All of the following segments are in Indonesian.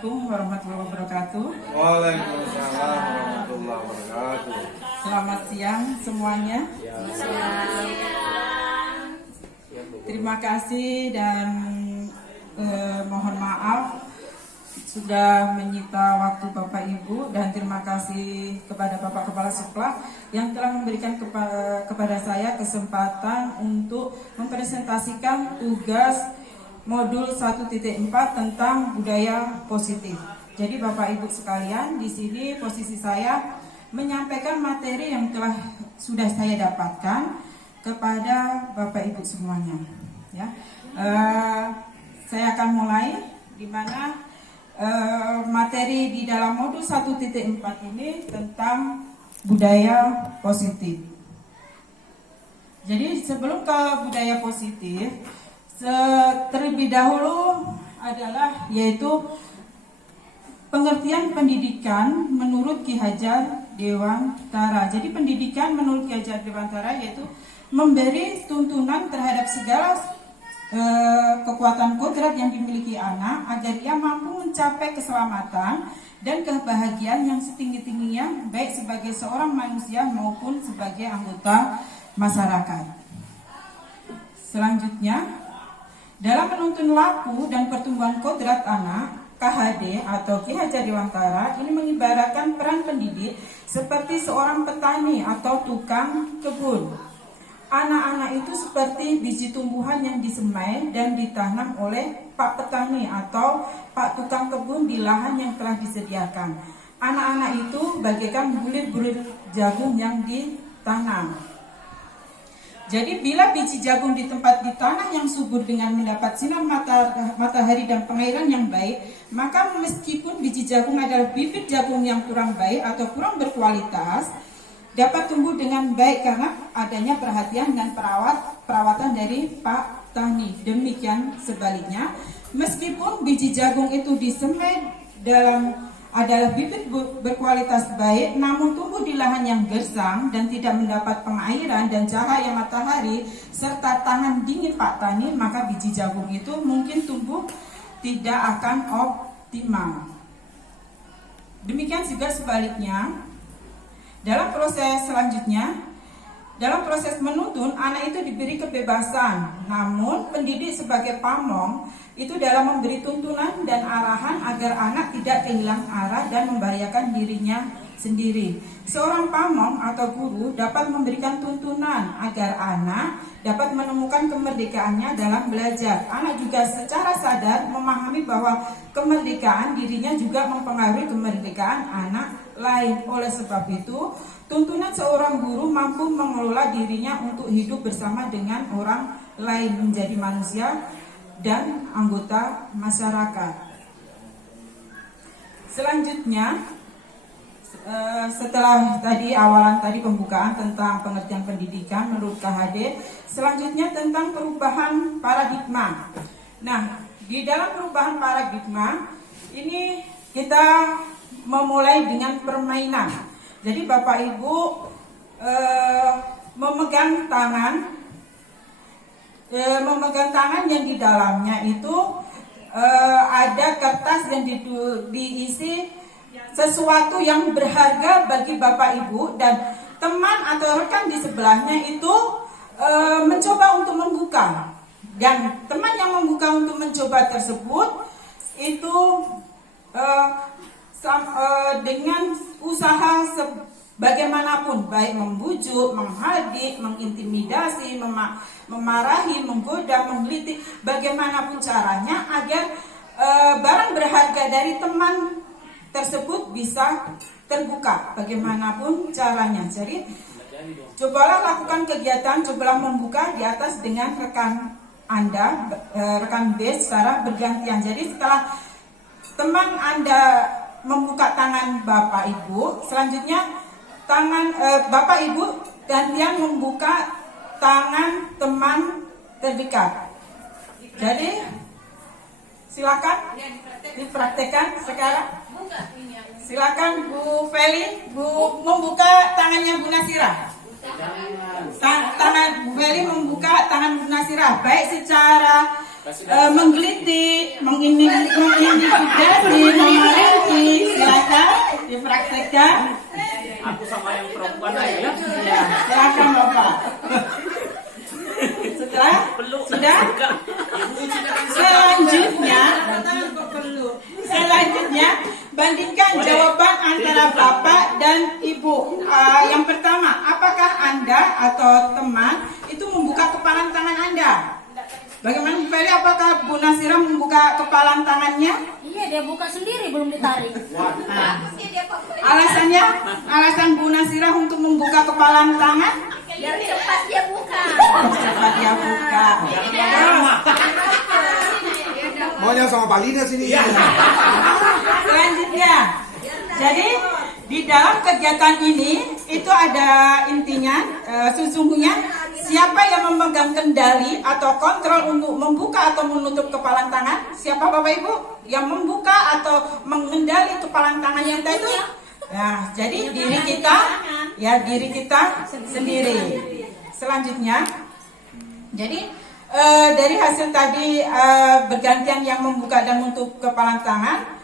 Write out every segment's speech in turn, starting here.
Assalamualaikum warahmatullahi wabarakatuh. Waalaikumsalam warahmatullahi wabarakatuh. Selamat siang semuanya. Terima kasih dan mohon maaf sudah menyita waktu Bapak Ibu, dan terima kasih kepada Bapak Kepala Sekolah yang telah memberikan kepada saya kesempatan untuk mempresentasikan tugas modul 1.4 tentang budaya positif. Jadi Bapak Ibu sekalian, di sini posisi saya menyampaikan materi yang sudah saya dapatkan kepada Bapak Ibu semuanya. Ya, saya akan mulai, di mana materi di dalam modul 1.4 ini tentang budaya positif. Jadi sebelum ke budaya positif, terlebih dahulu adalah yaitu pengertian pendidikan menurut Ki Hajar Dewantara. Jadi pendidikan menurut Ki Hajar Dewantara yaitu memberi tuntunan terhadap segala kekuatan kodrat yang dimiliki anak agar ia mampu mencapai keselamatan dan kebahagiaan yang setinggi-tingginya, baik sebagai seorang manusia maupun sebagai anggota masyarakat. Selanjutnya, dalam menuntun laku dan pertumbuhan kodrat anak, KHD atau Ki Hajar Dewantara ini mengibaratkan peran pendidik seperti seorang petani atau tukang kebun. Anak-anak itu seperti biji tumbuhan yang disemai dan ditanam oleh Pak Petani atau Pak Tukang Kebun di lahan yang telah disediakan. Anak-anak itu bagaikan bulir-bulir jagung yang ditanam. Jadi bila biji jagung di tempat di tanah yang subur dengan mendapat sinar matahari dan pengairan yang baik, maka meskipun biji jagung adalah bibit jagung yang kurang baik atau kurang berkualitas, dapat tumbuh dengan baik karena adanya perhatian dan perawatan dari Pak Tani. Demikian sebaliknya, meskipun biji jagung itu disemai adalah bibit berkualitas baik, namun tumbuh di lahan yang gersang dan tidak mendapat pengairan dan cahaya matahari serta tangan dingin Pak Tani, maka biji jagung itu mungkin tumbuh tidak akan optimal. Demikian juga sebaliknya, dalam proses selanjutnya, dalam proses menuntun, anak itu diberi kebebasan, namun pendidik sebagai pamong itu dalam memberi tuntunan dan arahan agar anak tidak kehilangan arah dan membahayakan dirinya sendiri. Seorang pamong atau guru dapat memberikan tuntunan agar anak dapat menemukan kemerdekaannya dalam belajar. Anak juga secara sadar memahami bahwa kemerdekaan dirinya juga mempengaruhi kemerdekaan anak lain. Oleh sebab itu, tuntunan seorang guru mampu mengelola dirinya untuk hidup bersama dengan orang lain, menjadi manusia dan anggota masyarakat. Selanjutnya, setelah awalan pembukaan tentang pengertian pendidikan menurut KHD, selanjutnya tentang perubahan paradigma. Nah, di dalam perubahan paradigma ini kita memulai dengan permainan. Jadi Bapak Ibu memegang tangan yang di dalamnya itu ada kertas yang diisi sesuatu yang berharga bagi Bapak Ibu, dan teman atau rekan di sebelahnya itu mencoba untuk membuka, dan teman yang membuka untuk mencoba tersebut itu dengan usaha bagaimanapun, baik membujuk, menghadik, mengintimidasi, memarahi, menggoda, menggelitik, bagaimanapun caranya agar barang berharga dari teman tersebut bisa terbuka, bagaimanapun caranya. Jadi cobalah lakukan kegiatan, cobalah membuka di atas dengan rekan Anda, rekan B secara bergantian. Jadi setelah teman Anda membuka tangan Bapak Ibu, selanjutnya Bapak Ibu gantian membuka tangan teman terdekat. Jadi silakan dipraktekkan sekarang. Silakan Bu Feli, membuka tangannya Bu Nasirah. Tangan Bu Feli membuka tangan Bu Nasirah, baik secara menggelitik, mengintimidasi, memaliki. Silakan dipraktekkan. Aku sama yang perempuan aja. Ya, silakan Bapak. Setelah sudah, selanjutnya bandingkan jawaban antara Bapak dan Ibu. Yang pertama, apakah Anda atau teman itu membuka kepalan tangan Anda? Bagaimana Bu Feli, apakah Bu Nasira membuka kepalan tangannya? Iya, dia buka sendiri, belum ditarik. Alasannya, alasan Bu Nasira untuk membuka kepalan tangan? Biar cepat dia buka. Cepat dia buka. Maunya sama Pak Lina sini. Selanjutnya, jadi di dalam kegiatan ini itu ada intinya, sesungguhnya siapa yang memegang kendali atau kontrol untuk membuka atau menutup kepalan tangan? Siapa Bapak Ibu yang membuka atau mengendali kepalan tangan yang tadi? Nah, jadi diri kita, ya diri kita sendiri. Selanjutnya, jadi dari hasil tadi bergantian yang membuka dan menutup kepalan tangan.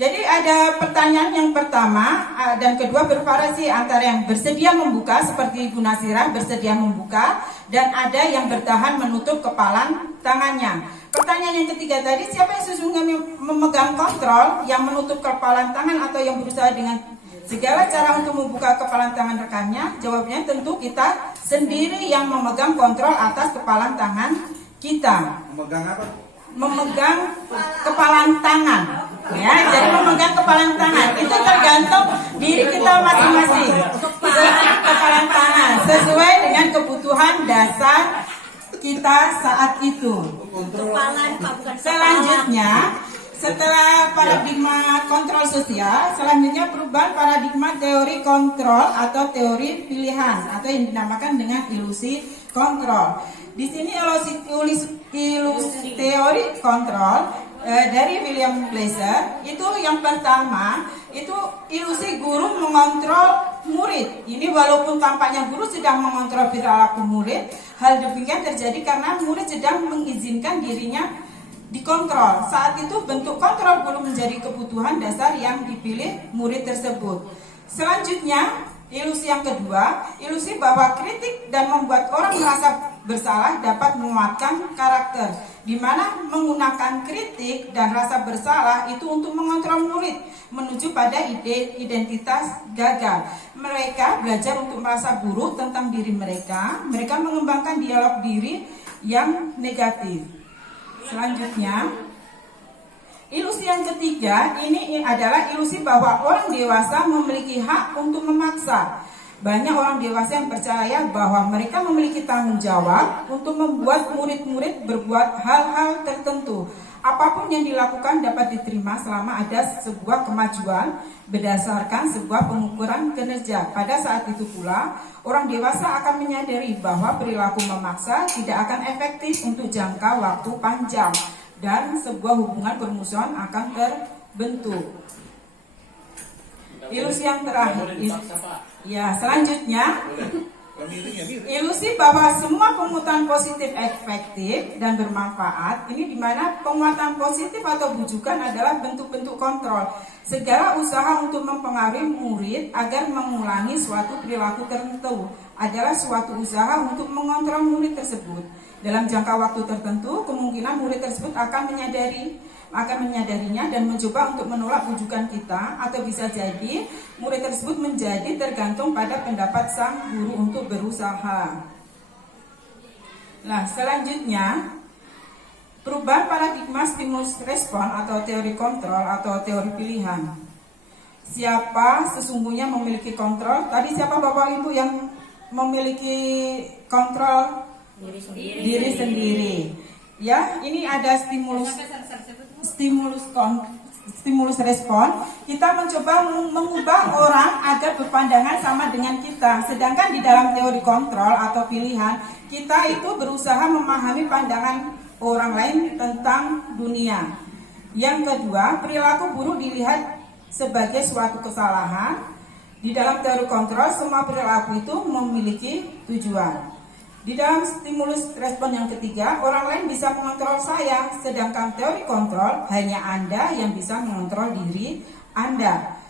Jadi ada pertanyaan yang pertama dan kedua bervariasi antara yang bersedia membuka seperti Bu Nasira bersedia membuka dan ada yang bertahan menutup kepalan tangannya. Pertanyaan yang ketiga tadi, siapa yang sesungguhnya memegang kontrol yang menutup kepalan tangan atau yang berusaha dengan segala cara untuk membuka kepalan tangan rekannya? Jawabnya tentu kita sendiri yang memegang kontrol atas kepalan tangan kita. Memegang apa? Memegang kepalan tangan. Ya, jadi memegang kepalan tangan itu tergantung diri kita masing-masing. Kepalan tangan sesuai dengan kebutuhan dasar kita saat itu. Selanjutnya, setelah paradigma kontrol sosial, selanjutnya perubahan paradigma teori kontrol atau teori pilihan atau yang dinamakan dengan ilusi kontrol. Di sini ilusi teori kontrol dari William Glasser itu yang pertama itu ilusi guru mengontrol murid. Ini walaupun tampaknya guru sedang mengontrol perilaku murid, hal demikian terjadi karena murid sedang mengizinkan dirinya dikontrol. Saat itu bentuk kontrol guru menjadi kebutuhan dasar yang dipilih murid tersebut. Selanjutnya, ilusi yang kedua, ilusi bahwa kritik dan membuat orang merasa bersalah dapat menguatkan karakter, di mana menggunakan kritik dan rasa bersalah itu untuk mengontrol murid menuju pada identitas gagal. Mereka belajar untuk merasa buruk tentang diri mereka. Mereka mengembangkan dialog diri yang negatif. Selanjutnya, ilusi yang ketiga ini adalah ilusi bahwa orang dewasa memiliki hak untuk memaksa. Banyak orang dewasa yang percaya bahwa mereka memiliki tanggung jawab untuk membuat murid-murid berbuat hal-hal tertentu. Apapun yang dilakukan dapat diterima selama ada sebuah kemajuan berdasarkan sebuah pengukuran kinerja. Pada saat itu pula, orang dewasa akan menyadari bahwa perilaku memaksa tidak akan efektif untuk jangka waktu panjang dan sebuah hubungan permusuhan akan terbentuk. Ilusi yang terakhir, ya selanjutnya, ilusi bahwa semua penguatan positif efektif dan bermanfaat. Ini dimana penguatan positif atau bujukan adalah bentuk-bentuk kontrol. Segala usaha untuk mempengaruhi murid agar mengulangi suatu perilaku tertentu adalah suatu usaha untuk mengontrol murid tersebut. Dalam jangka waktu tertentu, kemungkinan murid tersebut akan menyadarinya dan mencoba untuk menolak bujukan kita, atau bisa jadi murid tersebut menjadi tergantung pada pendapat sang guru untuk berusaha. Nah, selanjutnya perubahan paradigma stimulus respon atau teori kontrol atau teori pilihan. Siapa sesungguhnya memiliki kontrol? Tadi siapa Bapak Ibu yang memiliki kontrol? Diri sendiri. Ya, ini ada stimulus respon. Kita mencoba mengubah orang agar berpandangan sama dengan kita. Sedangkan di dalam teori kontrol atau pilihan, kita itu berusaha memahami pandangan orang lain tentang dunia. Yang kedua, perilaku buruk dilihat sebagai suatu kesalahan. Di dalam teori kontrol, semua perilaku itu memiliki tujuan. Di dalam stimulus respon yang ketiga, orang lain bisa mengontrol saya, sedangkan teori kontrol hanya Anda yang bisa mengontrol diri Anda.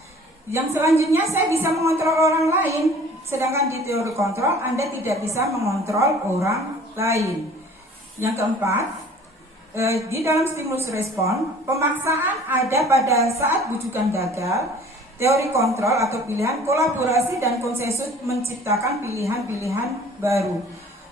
Yang selanjutnya, saya bisa mengontrol orang lain, sedangkan di teori kontrol Anda tidak bisa mengontrol orang lain. Yang keempat, di dalam stimulus respon, pemaksaan ada pada saat bujukan gagal. Teori kontrol atau pilihan, kolaborasi dan konsensus menciptakan pilihan-pilihan baru.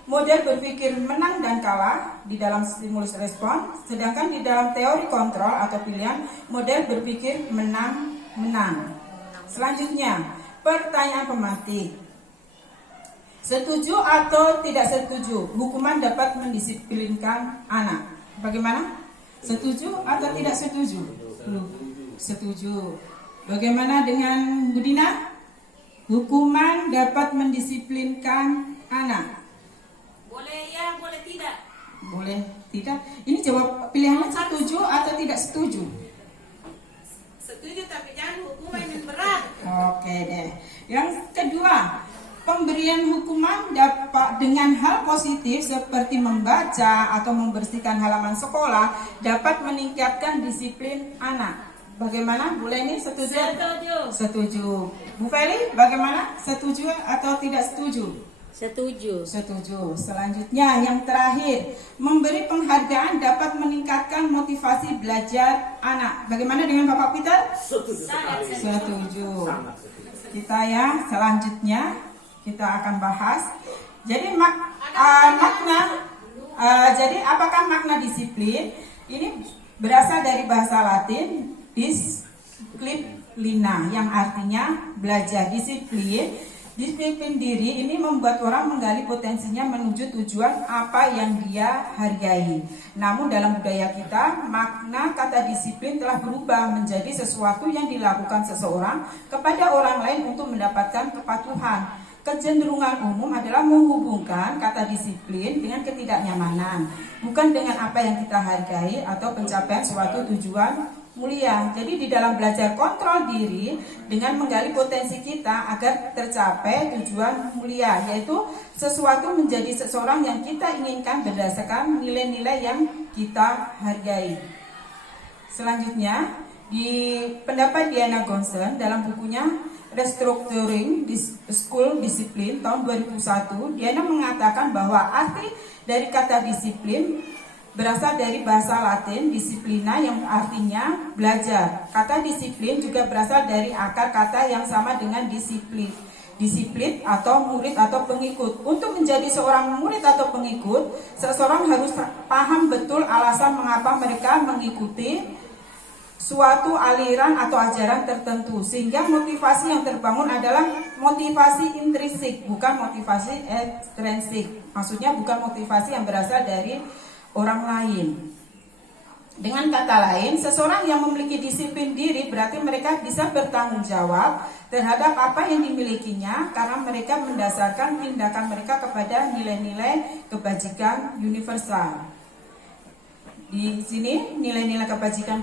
Model berpikir menang dan kalah di dalam stimulus respon, sedangkan di dalam teori kontrol atau pilihan, model berpikir menang-menang. Selanjutnya, pertanyaan pematik. Setuju atau tidak setuju, hukuman dapat mendisiplinkan anak? Bagaimana? Setuju atau tidak setuju? Setuju. Bagaimana dengan Budina? Hukuman dapat mendisiplinkan anak? Boleh ya, boleh tidak. Boleh tidak? Ini jawab pilihannya setuju atau tidak setuju? Setuju tapi jangan hukuman yang berat. Oke deh. Yang kedua, pemberian hukuman dapat dengan hal positif seperti membaca atau membersihkan halaman sekolah dapat meningkatkan disiplin anak. Bagaimana? Boleh nih setuju? Setuju. Setuju. Bu Feli, bagaimana? Setuju atau tidak setuju? Setuju. Setuju. Selanjutnya yang terakhir, memberi penghargaan dapat meningkatkan motivasi belajar anak. Bagaimana dengan Bapak Peter? Sangat Setuju. Kita ya selanjutnya kita akan bahas. Jadi jadi apakah makna disiplin? Ini berasal dari bahasa Latin disciplina yang artinya belajar. Disiplin diri ini membuat orang menggali potensinya menuju tujuan apa yang dia hargai. Namun dalam budaya kita, makna kata disiplin telah berubah menjadi sesuatu yang dilakukan seseorang kepada orang lain untuk mendapatkan kepatuhan. Kecenderungan umum adalah menghubungkan kata disiplin dengan ketidaknyamanan, bukan dengan apa yang kita hargai atau pencapaian suatu tujuan mulia. Jadi di dalam belajar kontrol diri dengan menggali potensi kita agar tercapai tujuan mulia, yaitu sesuatu menjadi seseorang yang kita inginkan berdasarkan nilai-nilai yang kita hargai. Selanjutnya, di pendapat Diana Gonson dalam bukunya Restructuring School Discipline tahun 2001, Diana mengatakan bahwa arti dari kata disiplin berasal dari bahasa Latin disiplina yang artinya belajar. Kata disiplin juga berasal dari akar kata yang sama dengan disiplin atau murid atau pengikut. Untuk menjadi seorang murid atau pengikut, seseorang harus paham betul alasan mengapa mereka mengikuti suatu aliran atau ajaran tertentu, sehingga motivasi yang terbangun adalah motivasi intrinsik, bukan motivasi ekstrinsik. Maksudnya bukan motivasi yang berasal dari orang lain. Dengan kata lain, seseorang yang memiliki disiplin diri berarti mereka bisa bertanggung jawab terhadap apa yang dimilikinya karena mereka mendasarkan tindakan mereka kepada nilai-nilai kebajikan universal. Di sini nilai-nilai kebajikan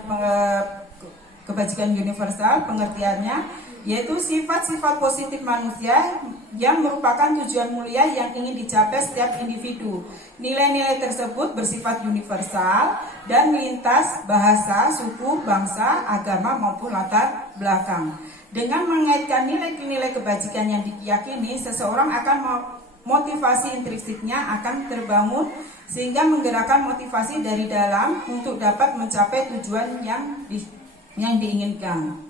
universal pengertiannya yaitu sifat-sifat positif manusia yang merupakan tujuan mulia yang ingin dicapai setiap individu. Nilai-nilai tersebut bersifat universal dan melintas bahasa, suku, bangsa, agama maupun latar belakang. Dengan mengaitkan nilai-nilai kebajikan yang diyakini, seseorang akan motivasi intrinsiknya akan terbangun sehingga menggerakkan motivasi dari dalam untuk dapat mencapai tujuan yang diinginkan.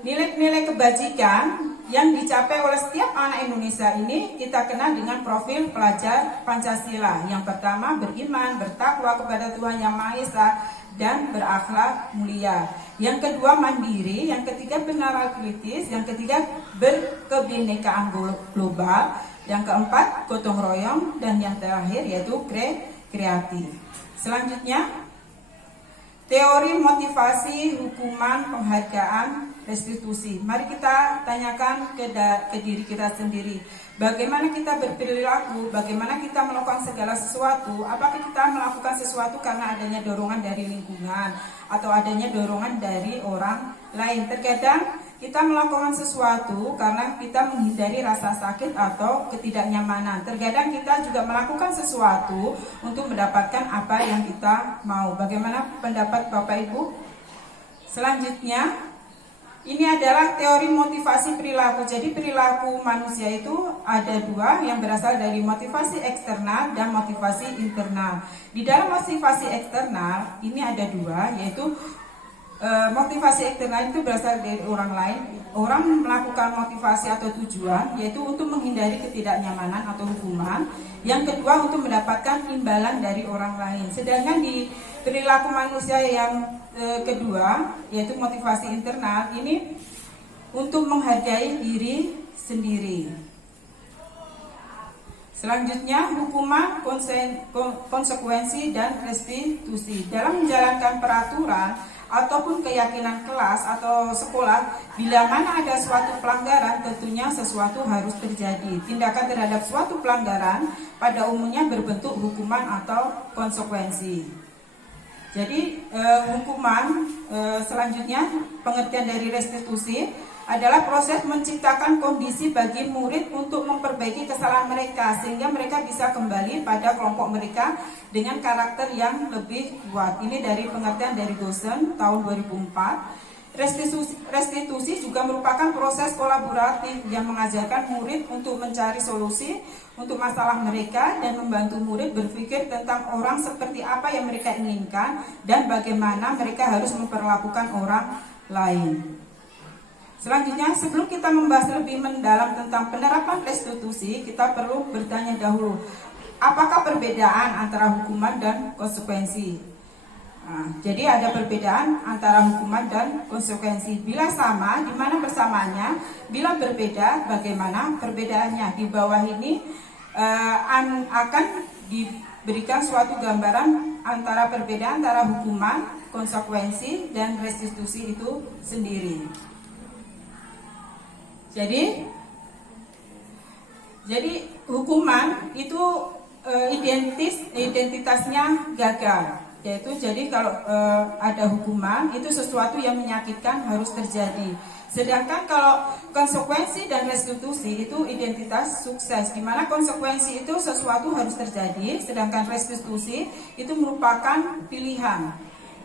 Nilai-nilai kebajikan yang dicapai oleh setiap anak Indonesia ini kita kenal dengan profil pelajar Pancasila. Yang pertama, beriman, bertakwa kepada Tuhan Yang Maha Esa dan berakhlak mulia. Yang kedua, mandiri. Yang ketiga, bernalar kritis. Yang ketiga, berkebinekaan global. Yang keempat, gotong royong. Dan yang terakhir yaitu kreatif. Selanjutnya, teori motivasi, hukuman, penghargaan, restitusi. Mari kita tanyakan ke diri kita sendiri. Bagaimana kita berperilaku? Bagaimana kita melakukan segala sesuatu? Apakah kita melakukan sesuatu karena adanya dorongan dari lingkungan atau adanya dorongan dari orang lain? Terkadang kita melakukan sesuatu karena kita menghindari rasa sakit atau ketidaknyamanan. Terkadang kita juga melakukan sesuatu untuk mendapatkan apa yang kita mau. Bagaimana pendapat Bapak Ibu? Selanjutnya, ini adalah teori motivasi perilaku. Jadi perilaku manusia itu ada dua, yang berasal dari motivasi eksternal dan motivasi internal. Di dalam motivasi eksternal ini ada dua, yaitu motivasi eksternal itu berasal dari orang lain. Orang melakukan motivasi atau tujuan, yaitu untuk menghindari ketidaknyamanan atau hukuman. Yang kedua, untuk mendapatkan imbalan dari orang lain. Sedangkan di perilaku manusia yang kedua, yaitu motivasi internal, ini untuk menghargai diri sendiri. Selanjutnya, hukuman, konsekuensi, dan restitusi. Dalam menjalankan peraturan ataupun keyakinan kelas atau sekolah, bila mana ada suatu pelanggaran, tentunya sesuatu harus terjadi. Tindakan terhadap suatu pelanggaran pada umumnya berbentuk hukuman atau konsekuensi. Jadi hukuman selanjutnya, pengertian dari restitusi adalah proses menciptakan kondisi bagi murid untuk memperbaiki kesalahan mereka sehingga mereka bisa kembali pada kelompok mereka dengan karakter yang lebih kuat. Ini dari pengertian dari dosen tahun 2004. Restitusi juga merupakan proses kolaboratif yang mengajarkan murid untuk mencari solusi untuk masalah mereka dan membantu murid berpikir tentang orang seperti apa yang mereka inginkan dan bagaimana mereka harus memperlakukan orang lain. Selanjutnya, sebelum kita membahas lebih mendalam tentang penerapan restitusi, kita perlu bertanya dahulu, apakah perbedaan antara hukuman dan konsekuensi? Nah, jadi ada perbedaan antara hukuman dan konsekuensi. Bila sama, di mana bersamaannya? Bila berbeda, bagaimana perbedaannya? Di bawah ini akan diberikan suatu gambaran antara perbedaan antara hukuman, konsekuensi, dan restitusi itu sendiri. Jadi hukuman itu identitasnya gagal, yaitu jadi kalau ada hukuman itu sesuatu yang menyakitkan harus terjadi. Sedangkan kalau konsekuensi dan restitusi itu identitas sukses, di mana konsekuensi itu sesuatu harus terjadi, sedangkan restitusi itu merupakan pilihan.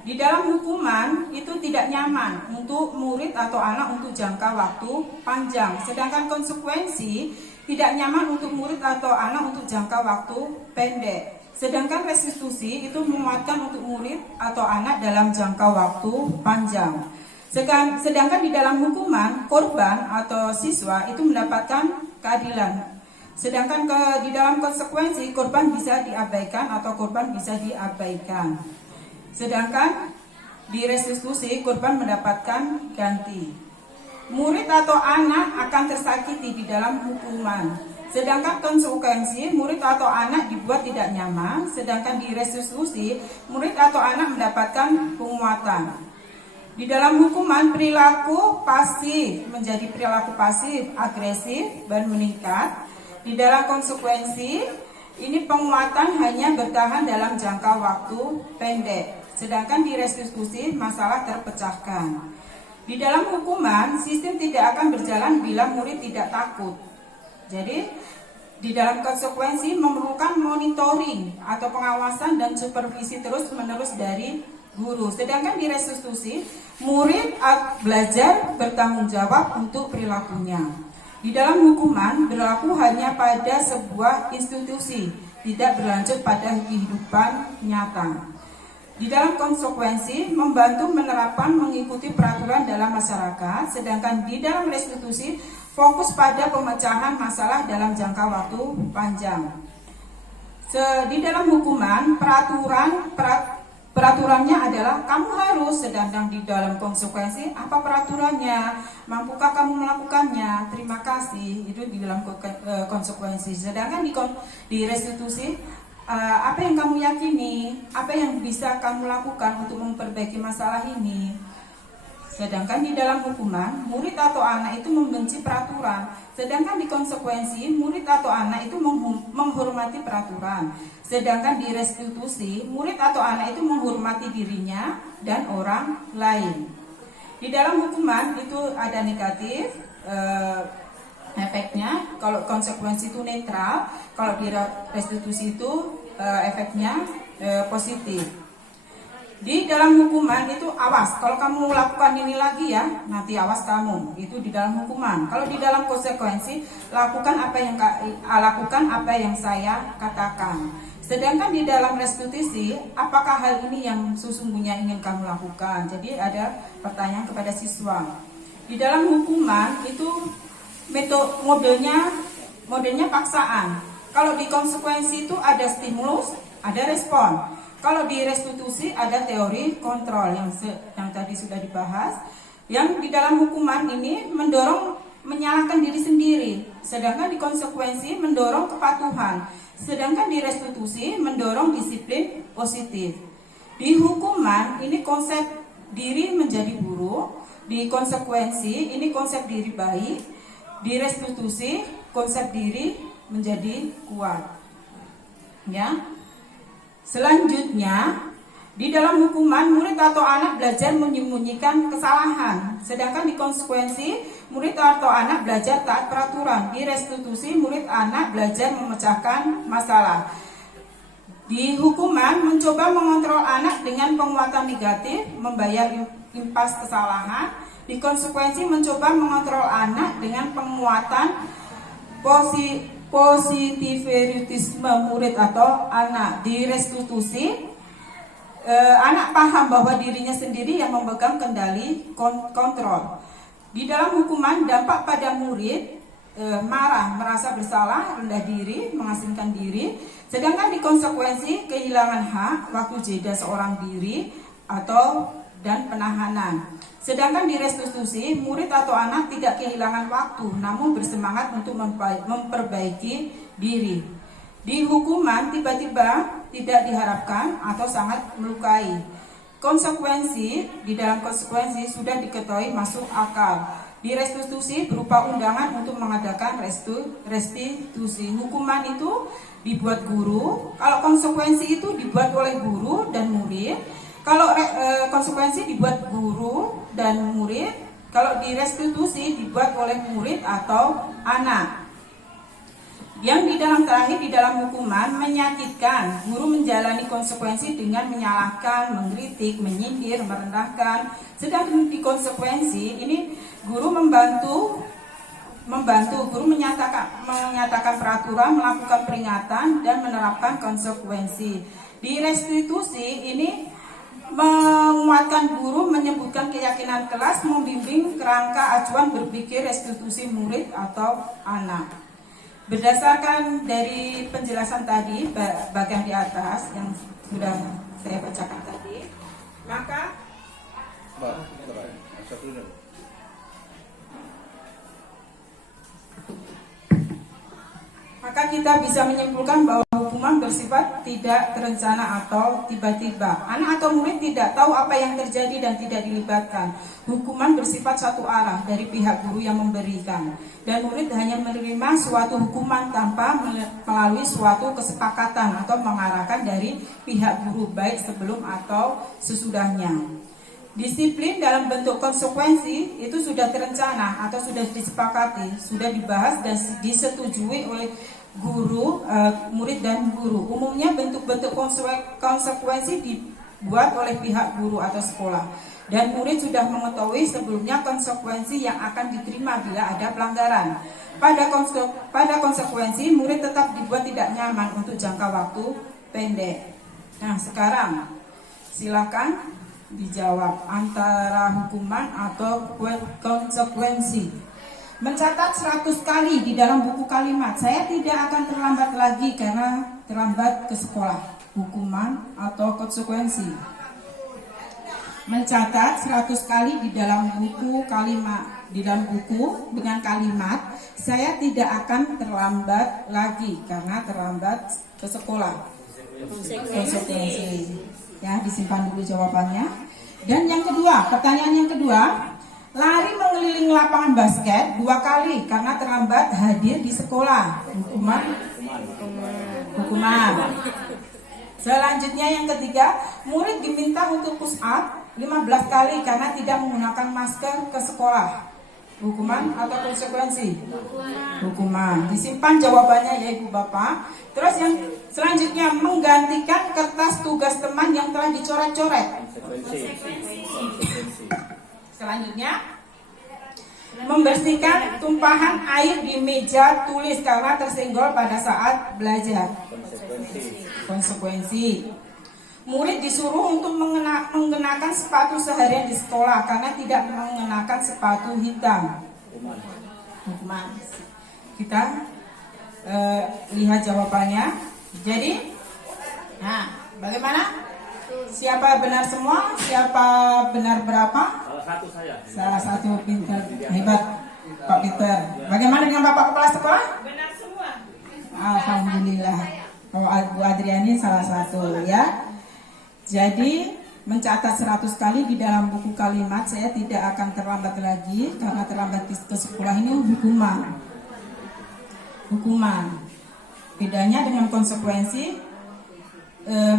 Di dalam hukuman itu tidak nyaman untuk murid atau anak untuk jangka waktu panjang. Sedangkan konsekuensi tidak nyaman untuk murid atau anak untuk jangka waktu pendek. Sedangkan restitusi itu memuatkan untuk murid atau anak dalam jangka waktu panjang. Sedangkan di dalam hukuman, korban atau siswa itu mendapatkan keadilan. Sedangkan di dalam konsekuensi, korban bisa diabaikan atau korban bisa diabaikan. Sedangkan di restitusi, korban mendapatkan ganti. Murid atau anak akan tersakiti di dalam hukuman. Sedangkan konsekuensi, murid atau anak dibuat tidak nyaman. Sedangkan di restitusi, murid atau anak mendapatkan penguatan. Di dalam hukuman, perilaku pasif menjadi perilaku pasif, agresif, dan meningkat. Di dalam konsekuensi, ini penguatan hanya bertahan dalam jangka waktu pendek. Sedangkan di restitusi, masalah terpecahkan. Di dalam hukuman, sistem tidak akan berjalan bila murid tidak takut. Jadi, di dalam konsekuensi memerlukan monitoring atau pengawasan dan supervisi terus-menerus dari guru. Sedangkan di restitusi, murid belajar bertanggung jawab untuk perilakunya. Di dalam hukuman, berlaku hanya pada sebuah institusi, tidak berlanjut pada kehidupan nyata. Di dalam konsekuensi, membantu menerapkan mengikuti peraturan dalam masyarakat, sedangkan di dalam restitusi, fokus pada pemecahan masalah dalam jangka waktu panjang. Di dalam hukuman, peraturannya adalah kamu harus, sedangkan di dalam konsekuensi, apa peraturannya? Mampukah kamu melakukannya? Terima kasih, itu di dalam konsekuensi. Sedangkan di restitusi, apa yang kamu yakini, apa yang bisa kamu lakukan untuk memperbaiki masalah ini. Sedangkan di dalam hukuman, murid atau anak itu membenci peraturan. Sedangkan di konsekuensi, murid atau anak itu menghormati peraturan. Sedangkan di restitusi, murid atau anak itu menghormati dirinya dan orang lain. Di Di dalam hukuman itu ada negatif efeknya, kalau konsekuensi itu netral, kalau di restitusi itu efeknya positif. Di dalam hukuman itu awas, kalau kamu lakukan ini lagi ya, nanti awas kamu. Itu di dalam hukuman. Kalau di dalam konsekuensi, lakukan apa yang saya katakan. Sedangkan di dalam restitusi, apakah hal ini yang sesungguhnya ingin kamu lakukan? Jadi ada pertanyaan kepada siswa. Di dalam hukuman itu modelnya paksaan. Kalau di konsekuensi itu ada stimulus, ada respon. Kalau di restitusi ada teori kontrol yang tadi sudah dibahas. Yang di dalam hukuman ini menyalahkan diri sendiri. Sedangkan di konsekuensi mendorong kepatuhan. Sedangkan di restitusi mendorong disiplin positif. Di hukuman ini konsep diri menjadi buruk. Di konsekuensi ini konsep diri baik. Di restitusi konsep diri menjadi kuat. Ya. Selanjutnya, di dalam hukuman murid atau anak belajar menyembunyikan kesalahan. Sedangkan di konsekuensi murid atau anak belajar taat peraturan. Di restitusi murid anak belajar memecahkan masalah. Di hukuman mencoba mengontrol anak dengan penguatan negatif, membayar impas kesalahan. Di konsekuensi mencoba mengontrol anak dengan penguatan positiveritisme murid atau anak. Di restitusi anak paham bahwa dirinya sendiri yang memegang kendali kontrol. Di dalam hukuman dampak pada murid marah, merasa bersalah, rendah diri, mengasingkan diri. Sedangkan di konsekuensi kehilangan hak, waktu jeda seorang diri dan penahanan. Sedangkan di restitusi, murid atau anak tidak kehilangan waktu, namun bersemangat untuk memperbaiki diri. Di hukuman tiba-tiba tidak diharapkan atau sangat melukai. Di dalam konsekuensi sudah diketahui masuk akal. Di restitusi berupa undangan untuk mengadakan restitusi. Hukuman itu dibuat guru, kalau konsekuensi itu dibuat oleh guru dan murid. Kalau konsekuensi dibuat guru dan murid, kalau di restitusi dibuat oleh murid atau anak. Yang di dalam hukuman menyakitkan, guru menjalani konsekuensi dengan menyalahkan, mengkritik, menyindir, merendahkan. Sedangkan di konsekuensi ini guru membantu, guru menyatakan peraturan, melakukan peringatan dan menerapkan konsekuensi. Di restitusi ini menguatkan guru, menyebutkan keyakinan kelas, membimbing kerangka acuan berpikir restitusi murid atau anak. Berdasarkan dari penjelasan tadi bagian di atas yang sudah saya bacakan tadi, maka kita bisa menyimpulkan bahwa hukuman bersifat tidak terencana atau tiba-tiba. Anak atau murid tidak tahu apa yang terjadi dan tidak dilibatkan. Hukuman bersifat satu arah dari pihak guru yang memberikan, dan murid hanya menerima suatu hukuman tanpa melalui suatu kesepakatan atau mengarahkan dari pihak guru baik sebelum atau sesudahnya. Disiplin dalam bentuk konsekuensi itu sudah terencana atau sudah disepakati, sudah dibahas dan disetujui oleh guru, murid dan guru. Umumnya bentuk-bentuk konsekuensi dibuat oleh pihak guru atau sekolah, dan murid sudah mengetahui sebelumnya konsekuensi yang akan diterima bila ada pelanggaran. Pada konsekuensi, murid tetap dibuat tidak nyaman untuk jangka waktu pendek. Nah, sekarang silakan dijawab antara hukuman atau konsekuensi. Mencatat 100 kali di dalam buku kalimat, saya tidak akan terlambat lagi karena terlambat ke sekolah. Hukuman atau konsekuensi. Mencatat 100 kali di dalam buku kalimat, di dalam buku dengan kalimat, saya tidak akan terlambat lagi karena terlambat ke sekolah. Konsekuensi. Ya, disimpan dulu jawabannya. Dan yang kedua, pertanyaan yang kedua, lari mengelilingi lapangan basket 2 kali karena terlambat hadir di sekolah. Hukuman. Selanjutnya yang ketiga, murid diminta untuk push up 15 kali karena tidak menggunakan masker ke sekolah. Hukuman atau konsekuensi? Hukuman. Disimpan jawabannya ya Ibu Bapak. Terus yang selanjutnya, menggantikan kertas tugas teman yang telah dicoret-coret. Selanjutnya, membersihkan tumpahan air di meja tulis karena tersenggol pada saat belajar. Konsekuensi. Murid disuruh untuk mengenakan sepatu seharian di sekolah karena tidak mengenakan sepatu hitam. Hukuman. Kita lihat jawabannya. Jadi, nah, bagaimana? Siapa benar semua? Siapa benar berapa? Salah satu saya. Salah satu, pintar, hebat Pak Peter. Bagaimana dengan Bapak Kepala Sekolah? Benar semua. Alhamdulillah. Oh, Bu Adriani salah satu ya. Jadi mencatat 100 kali di dalam buku kalimat, saya tidak akan terlambat lagi karena terlambat ke sekolah ini hukuman. Bedanya dengan konsekuensi,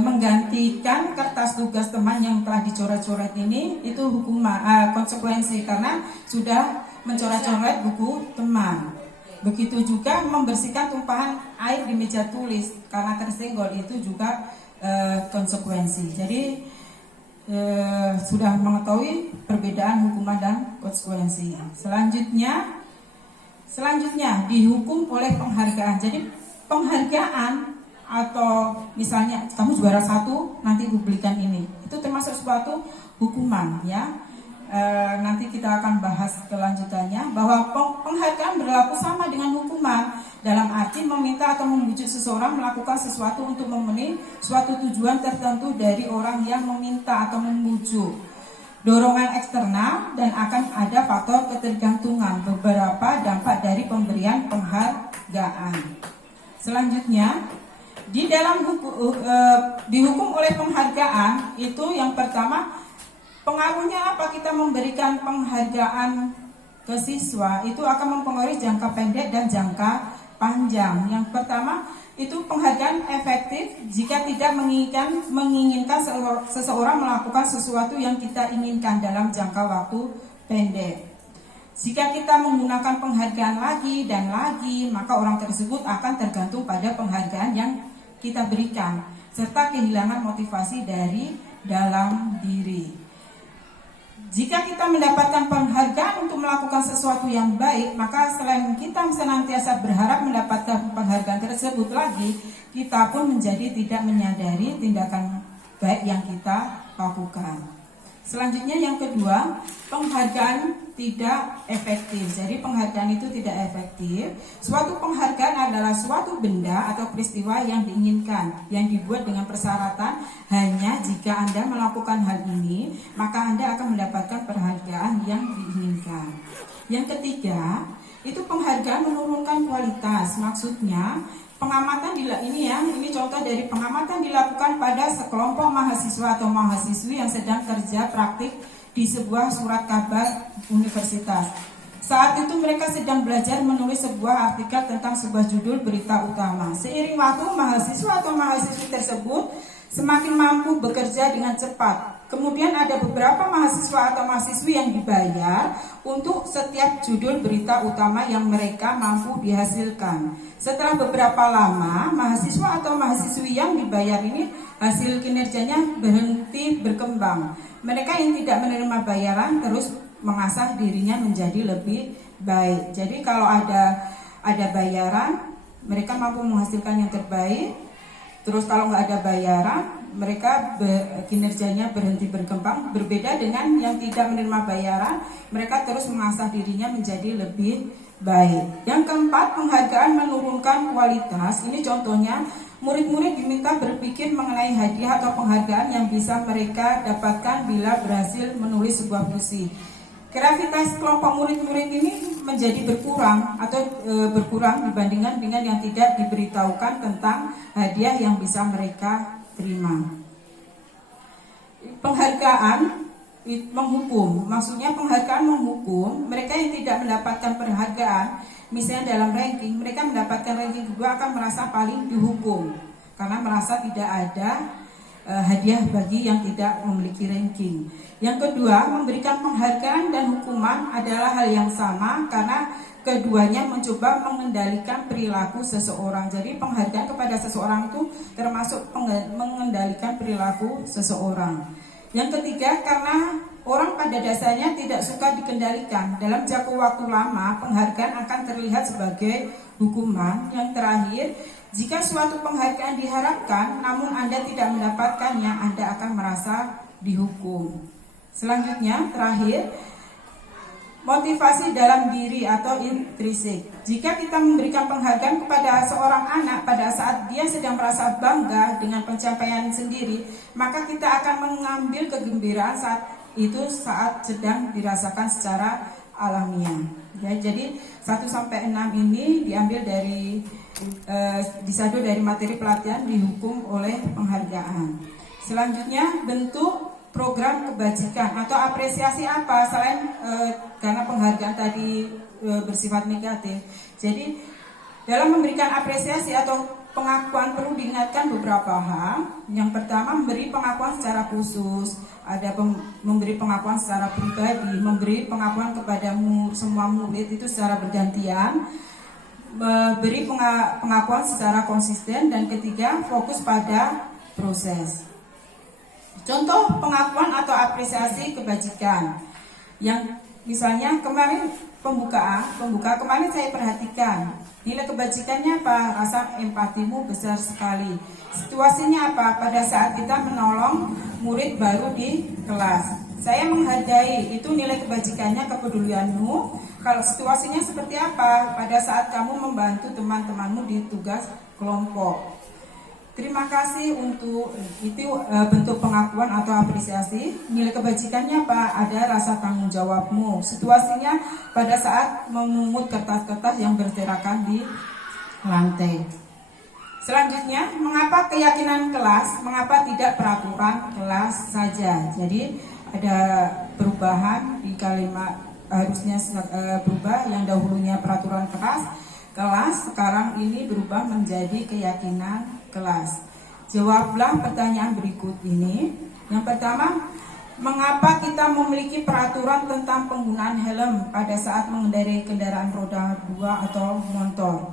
menggantikan kertas tugas teman yang telah dicoret-coret ini itu hukuman, konsekuensi karena sudah mencoret-coret buku teman. Begitu juga membersihkan tumpahan air di meja tulis karena tersenggol, itu juga konsekuensi. Jadi sudah mengetahui perbedaan hukuman dan konsekuensi. Selanjutnya dihukum oleh penghargaan. Jadi penghargaan atau misalnya kamu juara 1 nanti gue belikan ini, itu termasuk suatu hukuman ya. Nanti kita akan bahas kelanjutannya bahwa penghargaan berlaku sama dengan hukuman dalam arti meminta atau membujuk seseorang melakukan sesuatu untuk memenuhi suatu tujuan tertentu dari orang yang meminta atau membujuk. Dorongan eksternal dan akan ada faktor ketergantungan. Beberapa dampak dari pemberian penghargaan. Selanjutnya, di dalam dihukum oleh penghargaan itu yang pertama, pengaruhnya apa kita memberikan penghargaan ke siswa itu akan mempengaruhi jangka pendek dan jangka panjang. Yang pertama itu penghargaan efektif jika tidak menginginkan seseorang melakukan sesuatu yang kita inginkan dalam jangka waktu pendek. Jika kita menggunakan penghargaan lagi dan lagi, maka orang tersebut akan tergantung pada penghargaan yang kita berikan serta kehilangan motivasi dari dalam diri. Jika kita mendapatkan penghargaan untuk melakukan sesuatu yang baik, maka selain kita senantiasa berharap mendapatkan penghargaan tersebut lagi, kita pun menjadi tidak menyadari tindakan baik yang kita lakukan. Selanjutnya yang kedua, penghargaan tidak efektif. Jadi penghargaan itu tidak efektif. Suatu penghargaan adalah suatu benda atau peristiwa yang diinginkan, yang dibuat dengan persyaratan hanya jika Anda melakukan hal ini, maka Anda akan mendapatkan penghargaan yang diinginkan. Yang ketiga, itu penghargaan menurunkan kualitas. Maksudnya, pengamatan ini contoh dari pengamatan dilakukan pada sekelompok mahasiswa atau mahasiswi yang sedang kerja praktik di sebuah surat kabar universitas. Saat itu mereka sedang belajar menulis sebuah artikel tentang sebuah judul berita utama. Seiring waktu, mahasiswa atau mahasiswi tersebut semakin mampu bekerja dengan cepat. Kemudian ada beberapa mahasiswa atau mahasiswi yang dibayar untuk setiap judul berita utama yang mereka mampu dihasilkan. Setelah beberapa lama, mahasiswa atau mahasiswi yang dibayar ini hasil kinerjanya berhenti berkembang. Mereka yang tidak menerima bayaran terus mengasah dirinya menjadi lebih baik. Jadi kalau ada bayaran, mereka mampu menghasilkan yang terbaik. Terus kalau nggak ada bayaran, mereka kinerjanya berhenti berkembang. Berbeda dengan yang tidak menerima bayaran, mereka terus mengasah dirinya menjadi lebih baik. Yang keempat, penghargaan menurunkan kualitas. Ini contohnya, murid-murid diminta berpikir mengenai hadiah atau penghargaan yang bisa mereka dapatkan bila berhasil menulis sebuah puisi. Kreativitas kelompok murid-murid ini menjadi berkurang dibandingkan dengan yang tidak diberitahukan tentang hadiah yang bisa mereka terima. Penghargaan menghukum, maksudnya penghargaan menghukum mereka yang tidak mendapatkan penghargaan. Misalnya dalam ranking, mereka mendapatkan ranking kedua akan merasa paling dihukum karena merasa tidak ada hadiah bagi yang tidak memiliki ranking. Yang kedua, memberikan penghargaan dan hukuman adalah hal yang sama karena keduanya mencoba mengendalikan perilaku seseorang. Jadi penghargaan kepada seseorang itu termasuk mengendalikan perilaku seseorang. Yang ketiga, karena orang pada dasarnya tidak suka dikendalikan. Dalam jangka waktu lama, penghargaan akan terlihat sebagai hukuman. Yang terakhir, jika suatu penghargaan diharapkan namun Anda tidak mendapatkannya, Anda akan merasa dihukum. Selanjutnya, terakhir, motivasi dalam diri atau intrinsik. Jika kita memberikan penghargaan kepada seorang anak pada saat dia sedang merasa bangga dengan pencapaian sendiri, maka kita akan mengambil kegembiraan saat sedang dirasakan secara alamiah. Ya, jadi 1-6 ini diambil dari disadu dari materi pelatihan dihukum oleh penghargaan. Selanjutnya, bentuk program kebajikan atau apresiasi apa selain karena penghargaan tadi bersifat negatif. Jadi dalam memberikan apresiasi atau pengakuan perlu diingatkan beberapa hal. Yang pertama, memberi pengakuan secara khusus, ada memberi pengakuan secara pribadi, memberi pengakuan kepada semua murid itu secara bergantian, memberi pengakuan secara konsisten, dan ketiga, fokus pada proses. Contoh pengakuan atau apresiasi kebajikan. Yang misalnya kemarin pembuka kemarin saya perhatikan nilai kebajikannya apa? Rasa empatimu besar sekali. Situasinya apa? Pada saat kita menolong murid baru di kelas. Saya menghargai, itu nilai kebajikannya, kepedulianmu. Kalau situasinya seperti apa? Pada saat kamu membantu teman-temanmu di tugas kelompok. Terima kasih untuk itu bentuk pengakuan atau apresiasi. Nilai kebajikannya apa? Ada rasa tanggung jawabmu. Situasinya pada saat memungut kertas-kertas yang berserakan di lantai. Selanjutnya, mengapa keyakinan kelas? Mengapa tidak peraturan kelas saja? Jadi ada perubahan di kalimat, harusnya berubah, yang dahulunya peraturan kelas sekarang ini berubah menjadi keyakinan kelas. Jawablah pertanyaan berikut ini. Yang pertama, mengapa kita memiliki peraturan tentang penggunaan helm pada saat mengendarai kendaraan roda 2 atau motor?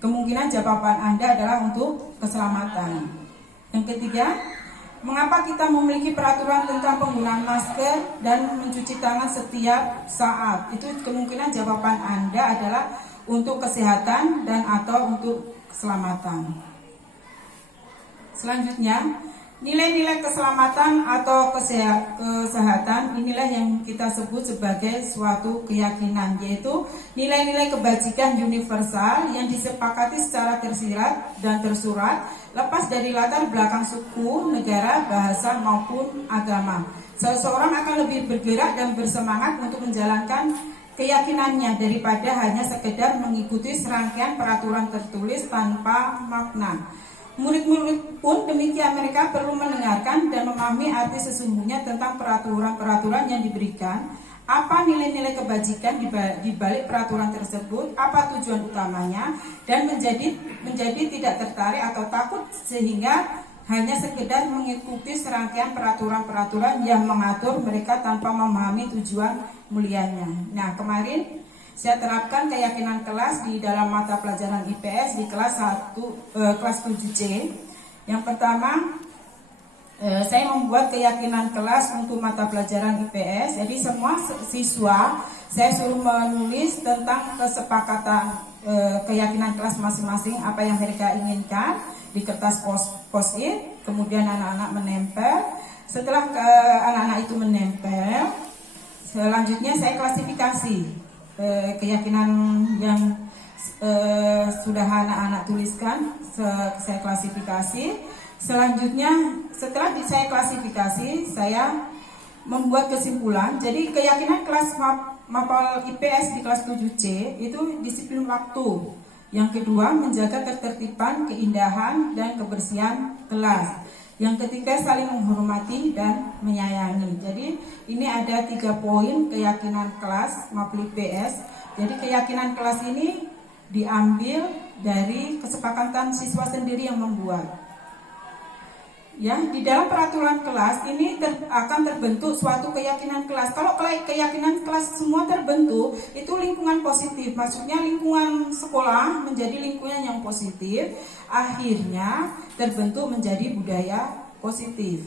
Kemungkinan jawaban Anda adalah untuk keselamatan. Yang ketiga, mengapa kita memiliki peraturan tentang penggunaan masker dan mencuci tangan setiap saat? Itu kemungkinan jawaban Anda adalah untuk kesehatan dan atau untuk keselamatan. Selanjutnya, nilai-nilai keselamatan atau kesehatan inilah yang kita sebut sebagai suatu keyakinan, yaitu nilai-nilai kebajikan universal yang disepakati secara tersirat dan tersurat, lepas dari latar belakang suku, negara, bahasa maupun agama. Seseorang akan lebih bergerak dan bersemangat untuk menjalankan keyakinannya daripada hanya sekedar mengikuti serangkaian peraturan tertulis tanpa makna. Murid-murid pun demikian, mereka perlu mendengarkan dan memahami arti sesungguhnya tentang peraturan-peraturan yang diberikan, apa nilai-nilai kebajikan di balik peraturan tersebut, apa tujuan utamanya, dan menjadi tidak tertarik atau takut sehingga hanya sekedar mengikuti serangkaian peraturan-peraturan yang mengatur mereka tanpa memahami tujuan mulianya. Nah, kemarin saya terapkan keyakinan kelas di dalam mata pelajaran IPS di kelas 7C. Yang pertama, saya membuat keyakinan kelas untuk mata pelajaran IPS. Jadi semua siswa saya suruh menulis tentang kesepakatan keyakinan kelas masing-masing, apa yang mereka inginkan di kertas post-it. Kemudian anak-anak menempel. Setelah anak-anak itu menempel, selanjutnya saya klasifikasi keyakinan yang sudah anak-anak tuliskan, saya klasifikasi. Selanjutnya setelah saya klasifikasi, saya membuat kesimpulan. Jadi keyakinan kelas mapel IPS di kelas 7C itu disiplin waktu. Yang kedua, menjaga ketertiban, keindahan, dan kebersihan kelas. Yang ketiga, saling menghormati dan menyayangi. Jadi ini ada 3 poin keyakinan kelas mapel IPS. Jadi keyakinan kelas ini diambil dari kesepakatan siswa sendiri yang membuat. Ya, di dalam peraturan kelas ini akan terbentuk suatu keyakinan kelas. Kalau keyakinan kelas semua terbentuk, itu lingkungan positif. Maksudnya lingkungan sekolah menjadi lingkungan yang positif, akhirnya terbentuk menjadi budaya positif.